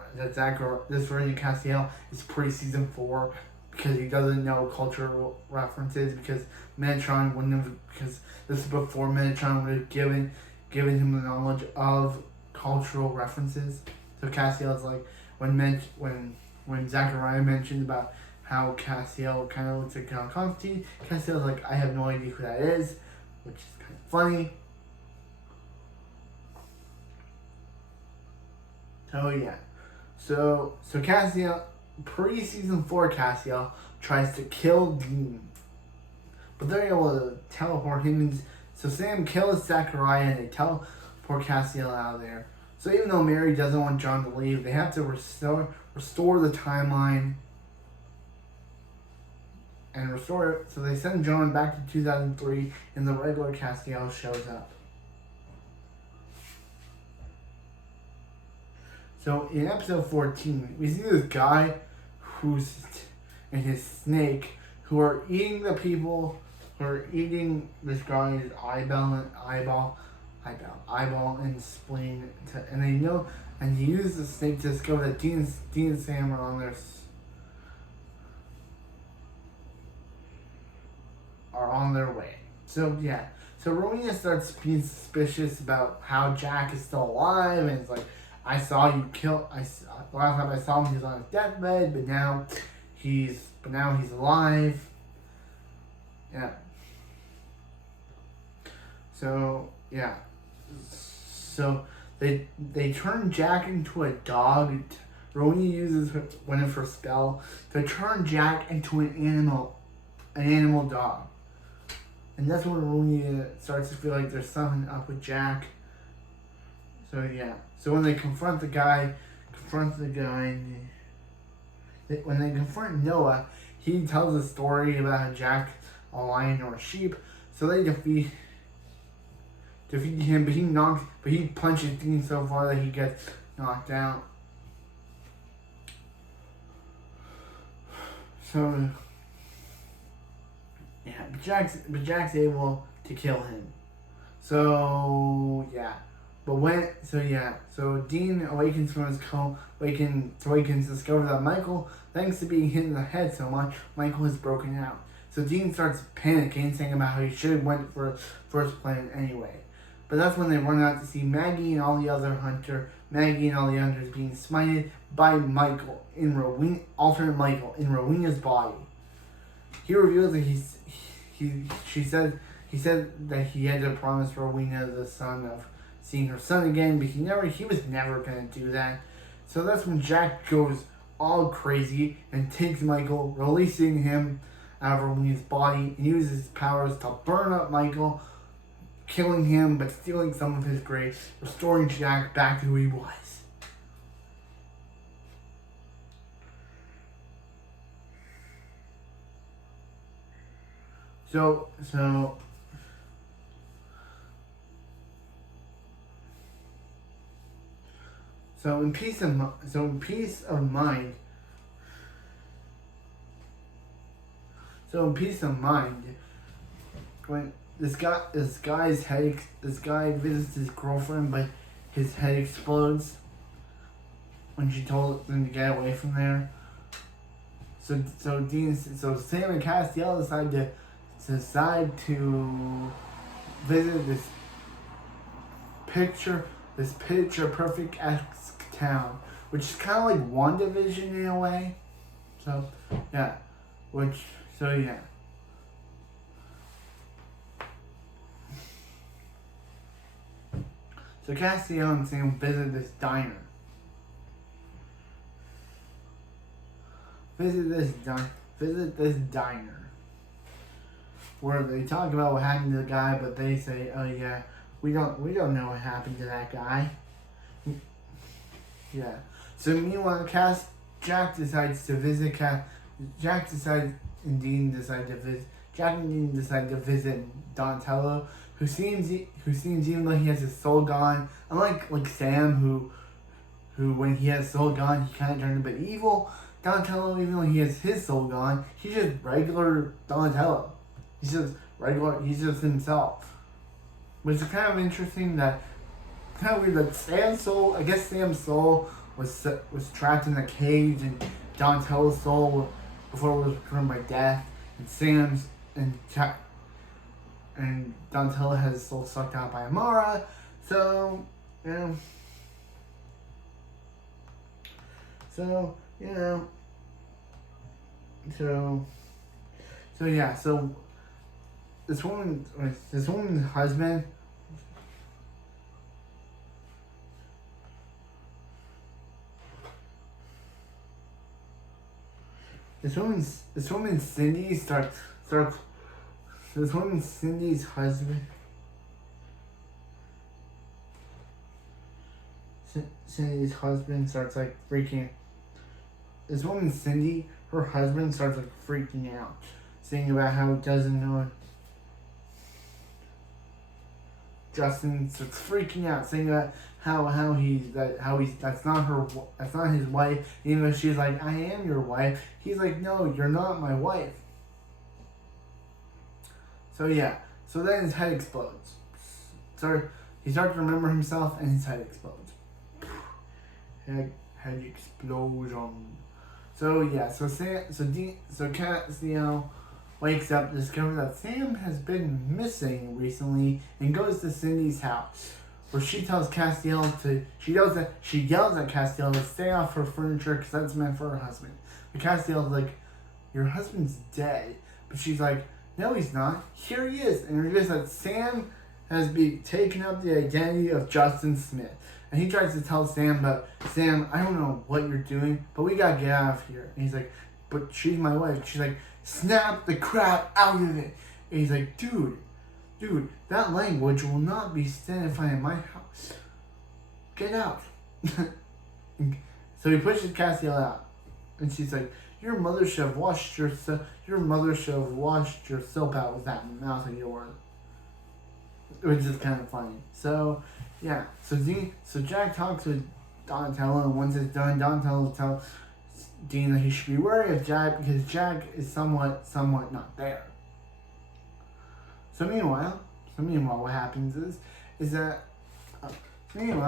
this version of Castiel is pre-season 4, because he doesn't know cultural references, because Metatron wouldn't have, because this is before Metatron would have given him the knowledge of cultural references. So Castiel's like, when Zachariah mentioned about how Castiel kind of looks like John Constantine, Castiel's like, I have no idea who that is, which is kind of funny. So yeah, so Castiel, pre-season 4 Castiel tries to kill Dean, but they're able to teleport him. So Sam kills Zachariah and they teleport Castiel out of there. So even though Mary doesn't want John to leave, they have to restore the timeline and restore it. So they send John back to 2003, and the regular Castiel shows up. So in episode 14, we see this guy and his snake who are eating the people who are eating this guy's eyeball and spleen, and he uses the snake to discover that Dean and Sam are on their way. So yeah, so Rowena starts being suspicious about how Jack is still alive, and it's like, last time I saw him, he was on his deathbed, but now he's alive. Yeah. So yeah. So they turn Jack into a dog. Rowena uses one of her spell to turn Jack into an animal dog. And that's when Rowena starts to feel like there's something up with Jack. So yeah. So when they confront the guy, when they confront Noah, he tells a story about how Jack's a lion or a sheep. So they defeat him, but he punches Dean so far that he gets knocked out. So yeah, but Jack's able to kill him. So yeah. So Dean awakens from his coma, awakens, discovers that Michael, thanks to being hit in the head so much, Michael is broken out. So Dean starts panicking, saying about how he should have went for first plan anyway. But that's when they run out to see Maggie and all the hunters being smited by Michael alternate Michael in Rowena's body. He reveals that he said that he had to promise Rowena the son of seeing her son again, but he was never gonna do that. So that's when Jack goes all crazy and takes Michael, releasing him out of Romeo's body and uses his powers to burn up Michael, killing him but stealing some of his grace, restoring Jack back to who he was. So in peace of mind, when this guy visits his girlfriend, but his head explodes when she told him to get away from there. So Sam and Castiel decide to visit this picture perfect town, which is kind of like WandaVision in a way. So yeah. So Castiel and Sam visit this diner. Visit this diner. Where they talk about what happened to the guy, but they say, "Oh yeah, we don't know what happened to that guy." Yeah. So meanwhile, Jack decides to visit Jack and Dean decide to visit Donatello, who seems even though he has his soul gone, unlike Sam who when he has soul gone he kind of turned a bit evil. Donatello, even though he has his soul gone, he's just regular Donatello. He's just himself. Which is kind of interesting that kind of weird that Sam's soul was trapped in a cage, and Donatello's soul before it was returned by death, and Donatello has his soul sucked out by Amara. So this woman's husband. This woman Cindy's husband. Cindy's husband starts like freaking. This woman Cindy, her husband starts like freaking out, saying about how he doesn't know. Justin starts freaking out, saying that that's not his wife. Even though she's like, "I am your wife," he's like, "No, you're not my wife." So yeah, so then his head explodes. He starts to remember himself, and his head explodes. Head explosion. So yeah, so Castiel wakes up to discover that Sam has been missing recently and goes to Cindy's house, where she tells Castiel she yells at Castiel to stay off her furniture because that's meant for her husband. But Castiel's like, "Your husband's dead." But she's like, "No, he's not. Here he is." And reveals that Sam has taken up the identity of Justin Smith. And he tries to tell Sam, but Sam, I don't know what you're doing, but we gotta get out of here. And he's like, "But she's my wife." She's like, "Snap the crap out of it." And he's like, dude, that language will not be standifying in my house. Get out. So he pushes Castiel out. And she's like, your mother should have washed your soap out with that mouth of yours. Which is kind of funny. So, yeah. So Jack talks with Donatello, and once it's done, Donatello tells Dean that he should be wary of Jack because Jack is somewhat not there. So meanwhile, what happens is that Dean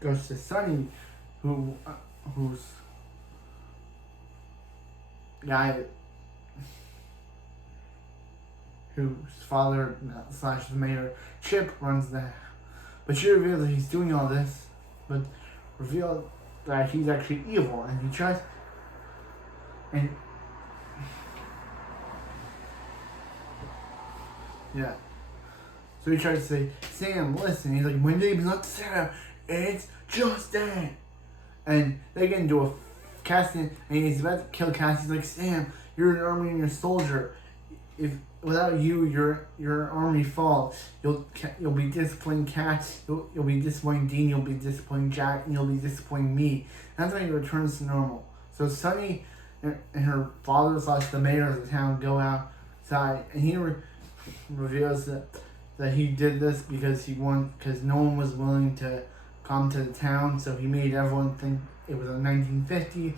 goes to Sonny, whose father / mayor Chip runs the. But she reveals that he's doing all this, but revealed that he's actually evil, and he tries. And yeah, so he tries to say, Sam, listen. He's like, my name's not Sarah, It's just then. And they get into a Cassian, and he's about to kill Cassian. He's like, Sam, you're an army and you're a soldier. If without you, your army falls. You'll be disappointing Cass. You'll be disappointing Dean. You'll be disappointing Jack, and you'll be disappointing me. And that's when he returns to normal. So Sunny and her father / the mayor of the town go outside, and he reveals that he did this because no one was willing to come to the town, so he made everyone think it was a 1950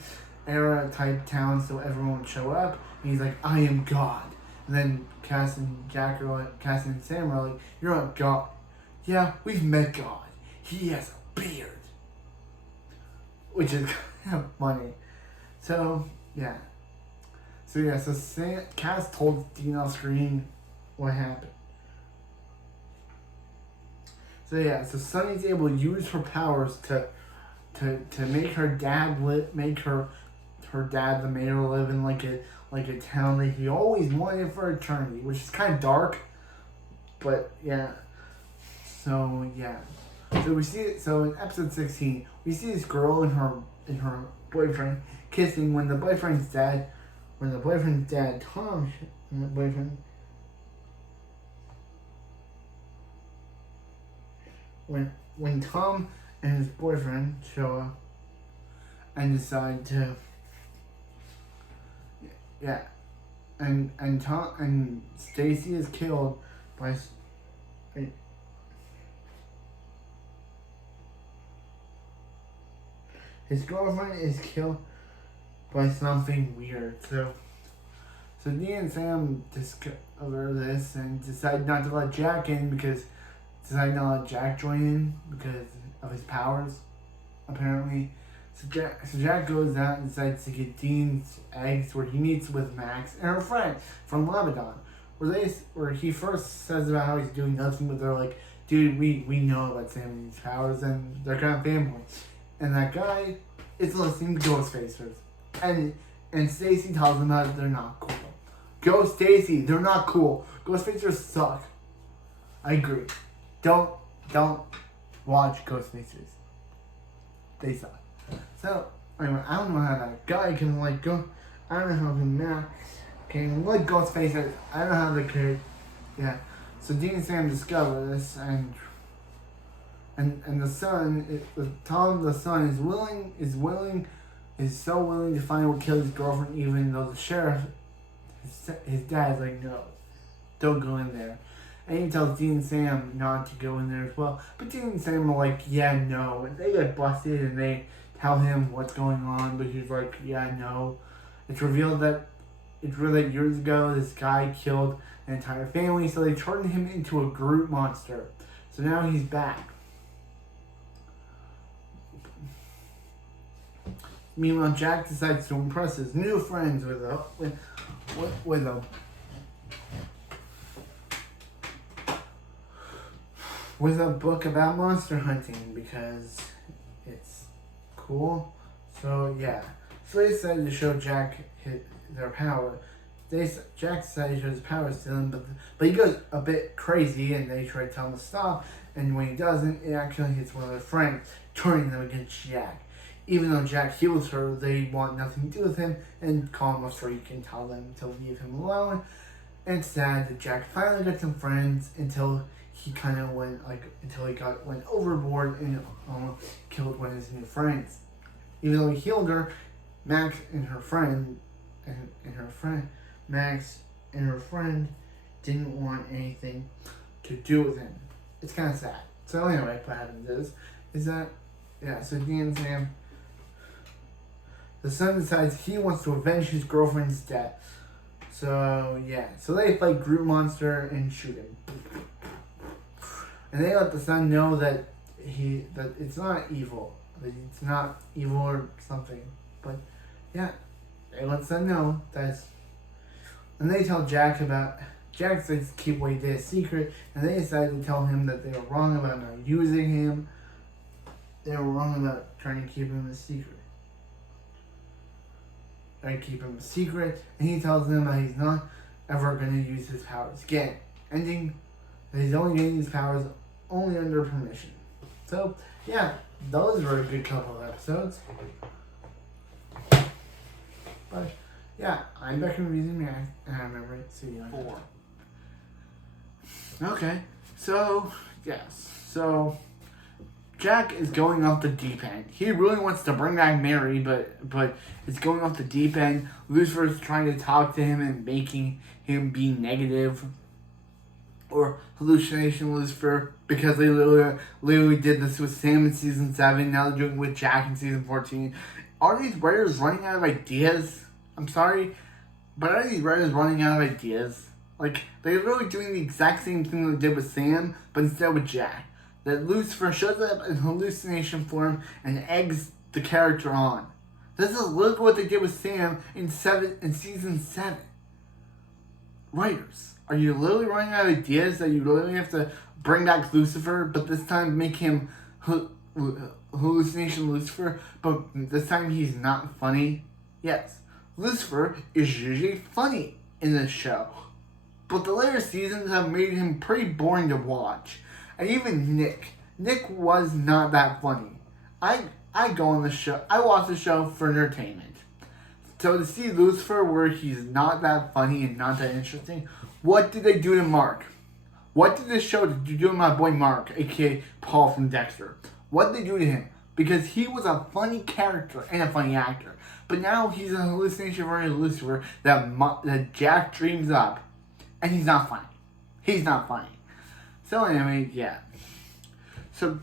era type town, so everyone would show up, and he's like, I am God. And then Cass and Sam are like, you're not God. Yeah, we've met God. He has a beard. Which is kind of funny. So Cass told Dean off screen what happened. So Sunny's able to use her powers to make her dad her dad the mayor live in like a town that he always wanted for eternity, which is kind of dark, but yeah. So we see it. So in episode 16, we see this girl and her boyfriend kissing when the boyfriend's dad, Tom, when Tom and his boyfriend show up and decide to and Tom and Stacy is killed by his girlfriend is killed by something weird. So Dean and Sam discover this and decide not to let Jack in because Jack join in because of his powers, apparently. So Jack goes out and decides to get Dean's eggs, where he meets with Max and her friend from Lebanon, where he first says about how he's doing nothing, but they're like, dude, we know about Sam and his powers, and they're kind of fanboy. And that guy is listening to Ghostfacers, and Stacy tells him that they're not cool. Go Stacy, they're not cool. Ghostfacers suck. I agree. Don't watch Ghostfacers. They suck. So anyway, I don't know how that guy can go. I don't know how Max can Ghostfacers. I don't know how they could. Yeah. So Dean and Sam discover this, and the son, Tom the son is so willing to find what killed his girlfriend, even though the sheriff, his dad's like, no, don't go in there. And he tells Dean and Sam not to go in there as well. But Dean and Sam are like, yeah, no. And they get busted and they tell him what's going on, but he's like, yeah, no. It's revealed that years ago this guy killed an entire family, so they turned him into a Groot monster. So now he's back. Meanwhile, Jack decides to impress his new friends with a book about monster hunting because it's cool. So yeah, so they decided to show Jack their power. Jack decided to show his powers to them, but he goes a bit crazy, and they try to tell him to stop. And when he doesn't, it actually hits one of their friends, turning them against Jack. Even though Jack heals her, they want nothing to do with him and call him a freak and tell them to leave him alone. And it's sad that Jack finally got some friends until he kind of went overboard and killed one of his new friends. Even though he healed her, Max and her friend didn't want anything to do with him. It's kind of sad. So anyway, what happens is that so Dean and Sam, the son decides he wants to avenge his girlfriend's death. So they fight Groot Monster and shoot him. And they let the son know that it's not evil. That it's not evil or something. But yeah, they let the son know that's. And they tell Jack says keep what he did a secret, and they decided to tell him that they were wrong about not using him. They were wrong about trying to keep him a secret. And he tells them that he's not ever going to use his powers again. Ending that he's only going to use powers only under permission. So, yeah, those were a good couple of episodes. But yeah, I'm back in Reason Man, and I remember it. See you. 4. Okay, so yes, so Jack is going off the deep end. He really wants to bring back Mary, but it's going off the deep end. Lucifer's trying to talk to him and making him be negative or hallucination Lucifer, because they literally did this with Sam in season 7. Now they're doing it with Jack in season 14. Are these writers running out of ideas? I'm sorry, but are these writers running out of ideas? Like, they're really doing the exact same thing they did with Sam, but instead with Jack. That Lucifer shows up in hallucination form and eggs the character on. This is literally what they did with Sam in season 7. Writers, are you literally running out of ideas that you literally have to bring back Lucifer, but this time make him hallucination Lucifer, but this time he's not funny? Yes, Lucifer is usually funny in this show, but the later seasons have made him pretty boring to watch. And even Nick was not that funny. I go on the show, I watch the show for entertainment. So to see Lucifer where he's not that funny and not that interesting, what did they do to Mark? What did this show do to my boy Mark, aka Paul from Dexter? What did they do to him? Because he was a funny character and a funny actor. But now he's a hallucination version of Lucifer that Jack dreams up. And he's not funny. He's not funny. So anyway, yeah. So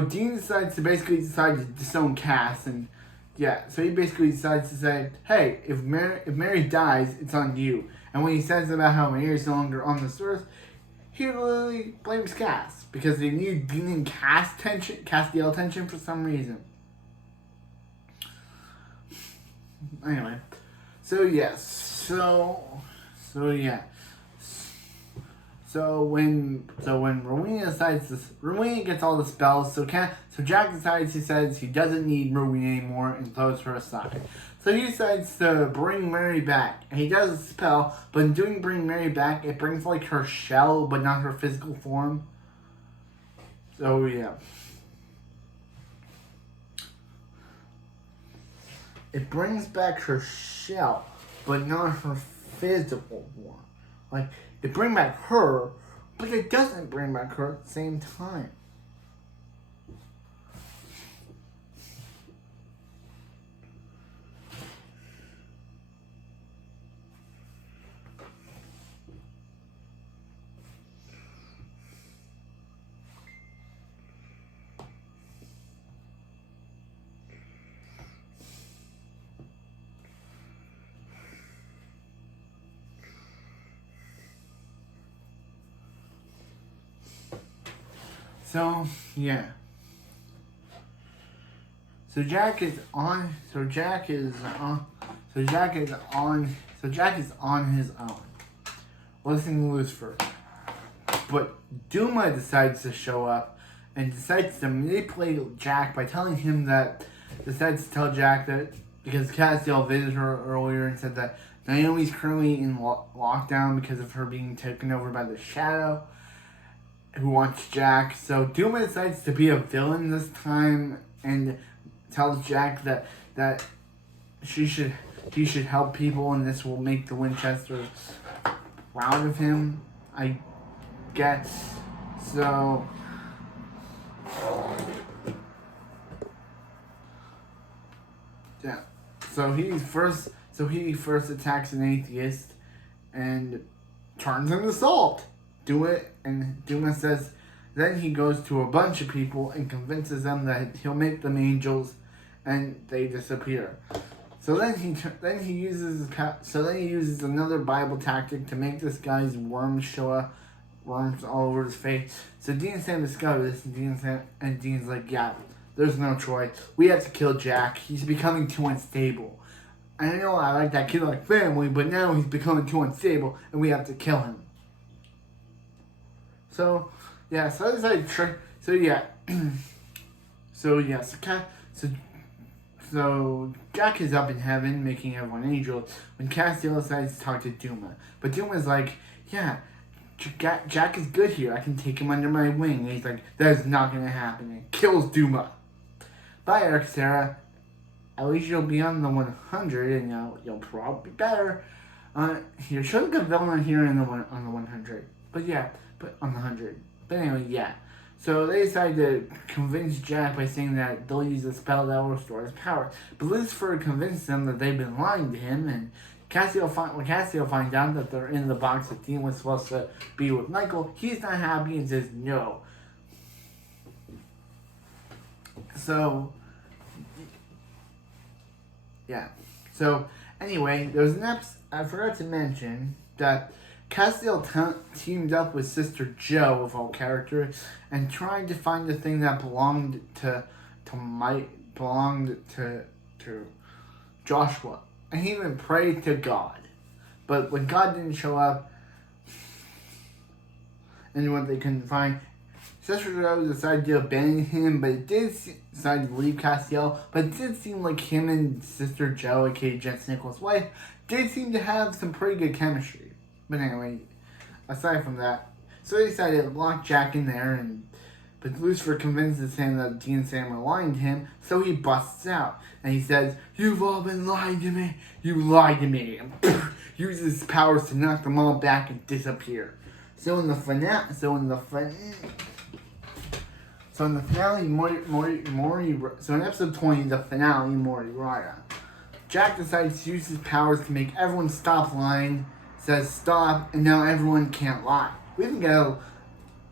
Dean decides to disown Cass, and yeah, so he basically decides to say, hey, if Mary dies, it's on you. And when he says about how Mary's no longer on this earth, he really blames Cass because they need Dean and Castiel tension for some reason. Anyway, so yes, so yeah. So when Rowena gets all the spells, so Jack decides, he says he doesn't need Rowena anymore and throws her aside. So he decides to bring Mary back, and he does a spell, but in doing bring Mary back, it brings like her shell, but not her physical form. So yeah. It brings back her shell, but not her physical form. Like, it brings back her, but it doesn't bring back her at the same time. So, yeah. So Jack is on his own, listening to Lucifer. But Duma decides to show up and decides to manipulate Jack by telling him decides to tell Jack that, because Castiel visited her earlier and said that Naomi's currently in lockdown because of her being taken over by the Shadow, who wants Jack. So Duma decides to be a villain this time and tells Jack that he should help people, and this will make the Winchesters proud of him, I guess. So yeah. So he first attacks an atheist and turns him to salt. Do it, and Duma says, then he goes to a bunch of people and convinces them that he'll make them angels, and they disappear. So then he uses another Bible tactic to make this guy's worms show up, worms all over his face. So Dean and Sam discover this, and Dean's like, yeah, there's no choice. We have to kill Jack. He's becoming too unstable. I know I like that kid like family, but now he's becoming too unstable, and we have to kill him. So, yeah, so I decided to So Jack is up in heaven, making everyone angel, when Castiel decides to talk to Duma. But Duma's like, yeah, Jack is good here. I can take him under my wing. And he's like, that is not going to happen. And kills Duma. Bye, Eric Serra. At least you'll be on the 100, and you'll probably be better. You're showing a good villain here on the 100. But yeah, but on the 100. But anyway, yeah. So they decide to convince Jack by saying that they'll use a spell that will restore his power. But Lucifer convinced them that they've been lying to him, and when Cassio finds out that they're in the box that Dean was supposed to be with Michael, he's not happy and says no. So, yeah. So, anyway, there was an episode, I forgot to mention that Castiel teamed up with Sister Jo, of all characters, and tried to find the thing that belonged to Joshua. And he even prayed to God. But when God didn't show up, and what they couldn't find, Sister Jo decided to abandon him, but it did decide to leave Castiel. But it did seem like him and Sister Jo, aka Jensen Ackles' wife, did seem to have some pretty good chemistry. But anyway, aside from that, so they decided to lock Jack in there, but Lucifer convinces him that Dean and Sam are lying to him, so he busts out. And he says, "You've all been lying to me. You lied to me." And uses his powers to knock them all back and disappear. So in the finale, so in episode 20, the finale, Moriraya, Jack decides to use his powers to make everyone stop lying, says stop, and now everyone can't lie. We even get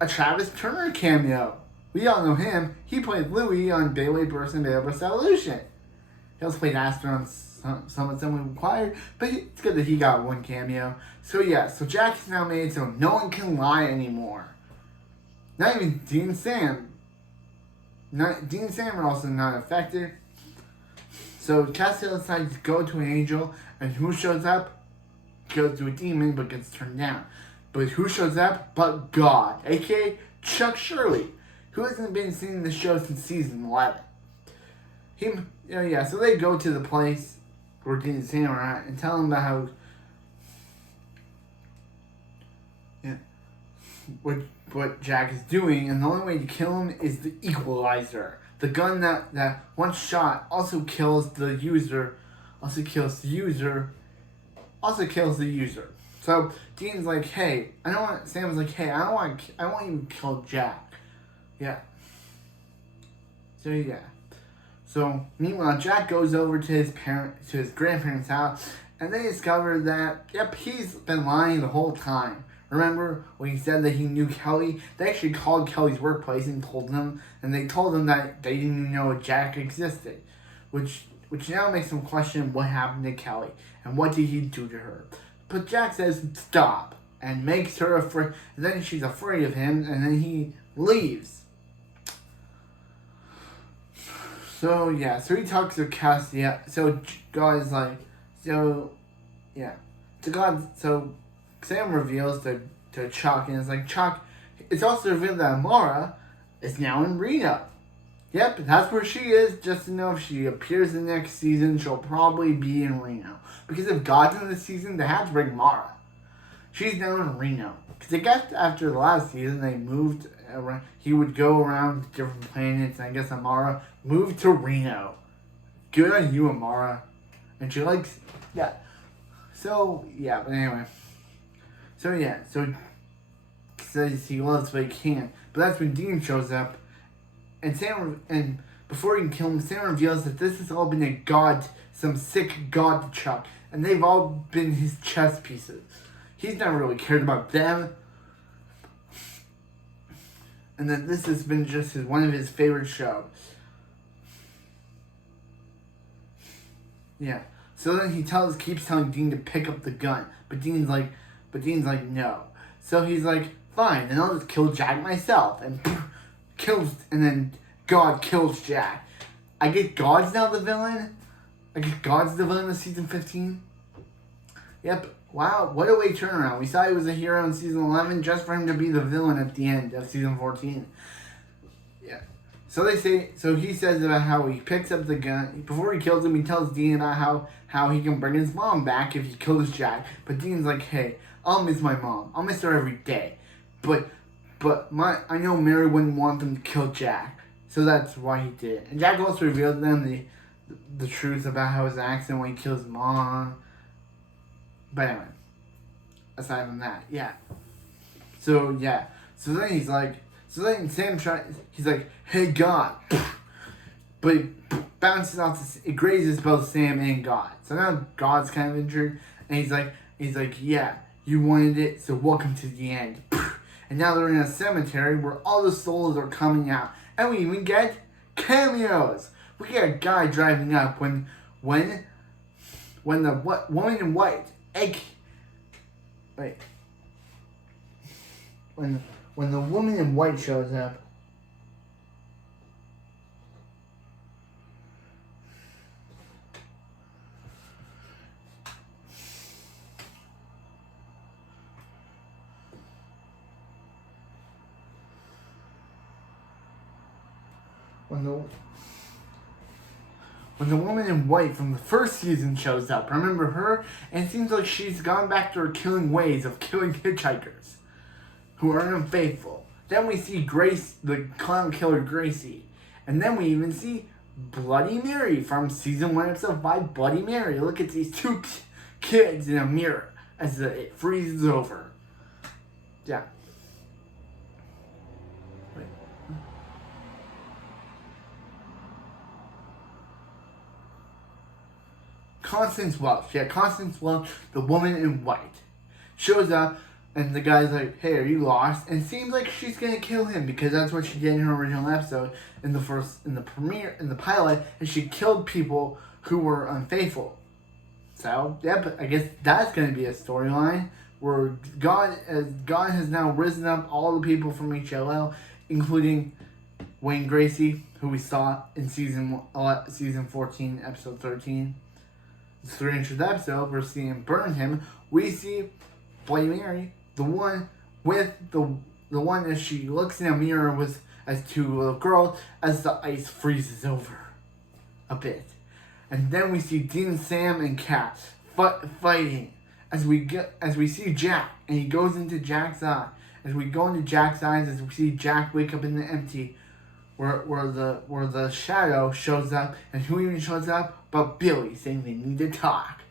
a Travis Turner cameo. We all know him. He played Louie on Beyblade Burst and Beyblade Burst Evolution. He also played Aster on Someone Required, but it's good that he got one cameo. So yeah, so Jack is now made so no one can lie anymore. Not even Dean and Sam. Dean and Sam are also not affected. So Castiel decides to go to an angel, and who shows up? Goes to a demon, but gets turned down. But who shows up? But God, aka Chuck Shirley, who hasn't been seeing the show since season 11. So they go to the place where Dean and Sam are at and tell him about how, what Jack is doing, and the only way to kill him is the Equalizer. The gun that once shot also kills the user, So Dean's like, hey, Sam's like, hey, I want you to kill Jack. Yeah. So yeah. So meanwhile, Jack goes over to his grandparents' house, and they discover that, yep, he's been lying the whole time. Remember when he said that he knew Kelly? They actually called Kelly's workplace and told them that they didn't even know Jack existed, which now makes them question what happened to Kelly and what did he do to her. But Jack says stop and makes her afraid. And then she's afraid of him, and then he leaves. So yeah, so he talks to Cassia. So God is like, so Sam reveals to Chuck, and it's like, Chuck, it's also revealed that Amara is now in Reno. Yep, that's where she is. Just to know if she appears in the next season, she'll probably be in Reno. Because if God's in the season, they have to bring Mara. She's now in Reno. Because I guess after the last season, they moved around. He would go around different planets, and I guess Amara moved to Reno. Good on you, Amara. And she likes, yeah. So, yeah, but anyway. So, yeah, so he says he loves what he can. But that's when Dean shows up. And before he can kill him, Sam reveals that this has all been some sick god to Chuck. And they've all been his chess pieces. He's never really cared about them. And that this has been just one of his favorite shows. Yeah. So then he keeps telling Dean to pick up the gun. But Dean's like, no. So he's like, fine, then I'll just kill Jack myself. And then God kills Jack. I guess God's now the villain? I guess God's the villain of season 15? Yep. Wow, what a way turnaround. We saw he was a hero in season 11 just for him to be the villain at the end of season 14. Yeah. So he says about how he picks up the gun. Before he kills him, he tells Dean about how he can bring his mom back if he kills Jack. But Dean's like, hey, I'll miss my mom. I'll miss her every day. but I know Mary wouldn't want them to kill Jack, so that's why he did it. And Jack also revealed to them the truth about how his accident when he kills mom. But anyway, aside from that, yeah. So yeah, so then he's like, he's like, hey God, but it bounces off, it grazes both Sam and God. So now God's kind of injured, and he's like, yeah, you wanted it, so welcome to the end. And now they're in a cemetery where all the souls are coming out, and we even get cameos. We get a guy driving up when the woman in white, when the woman in white shows up. When the woman in white from the first season shows up, remember her? And it seems like she's gone back to her killing ways of killing hitchhikers who are unfaithful. Then we see Grace, the clown killer Gracie. And then we even see Bloody Mary from season 1, episode 5, Bloody Mary. Look at these two kids in a mirror as it freezes over. Yeah. Constance Welch. Yeah, Constance Welch, the woman in white, shows up, and the guy's like, hey, are you lost? And it seems like she's gonna kill him because that's what she did in her original episode in the pilot, and she killed people who were unfaithful. So, yep, I guess that's gonna be a storyline where God has now risen up all the people from HLL, including Wayne Gracie, who we saw in season 14, episode 13. This 300th episode, we're seeing burn him. We see Bloody Mary, the one with the one as she looks in a mirror with as two little girls as the ice freezes over a bit, and then we see Dean, Sam, and Kat fighting as we see Jack, and he goes into Jack's eye. As we go into Jack's eyes, as we see Jack wake up in the empty. Where the shadow shows up, and who even shows up but Billy, saying they need to talk.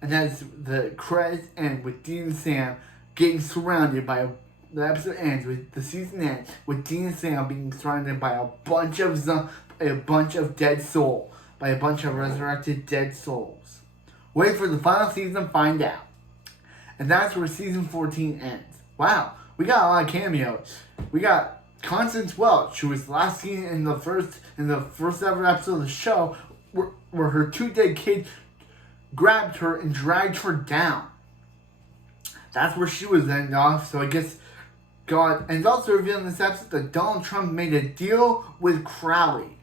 And that's the credits end with Dean and Sam getting surrounded by the episode ends with the season ends with Dean and Sam being surrounded by a bunch of dead souls, by a bunch of resurrected dead souls. Wait for the final season to find out. And that's where season 14 ends. Wow, we got a lot of cameos. We got Constance Welch, who was last seen in the first ever episode of the show, where her two dead kids grabbed her and dragged her down. That's where she was ended off. So I guess God, and it's also revealed in this episode that Donald Trump made a deal with Crowley.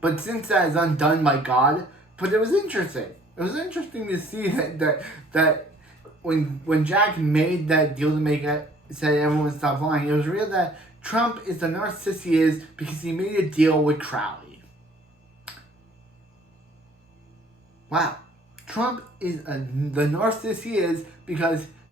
But since that is undone by God, but it was interesting. It was interesting to see that when Jack made that deal to make it, said everyone would stop lying, it was real that Trump is the narcissist he is because he made a deal with Crowley. Wow. Trump is the narcissist he is because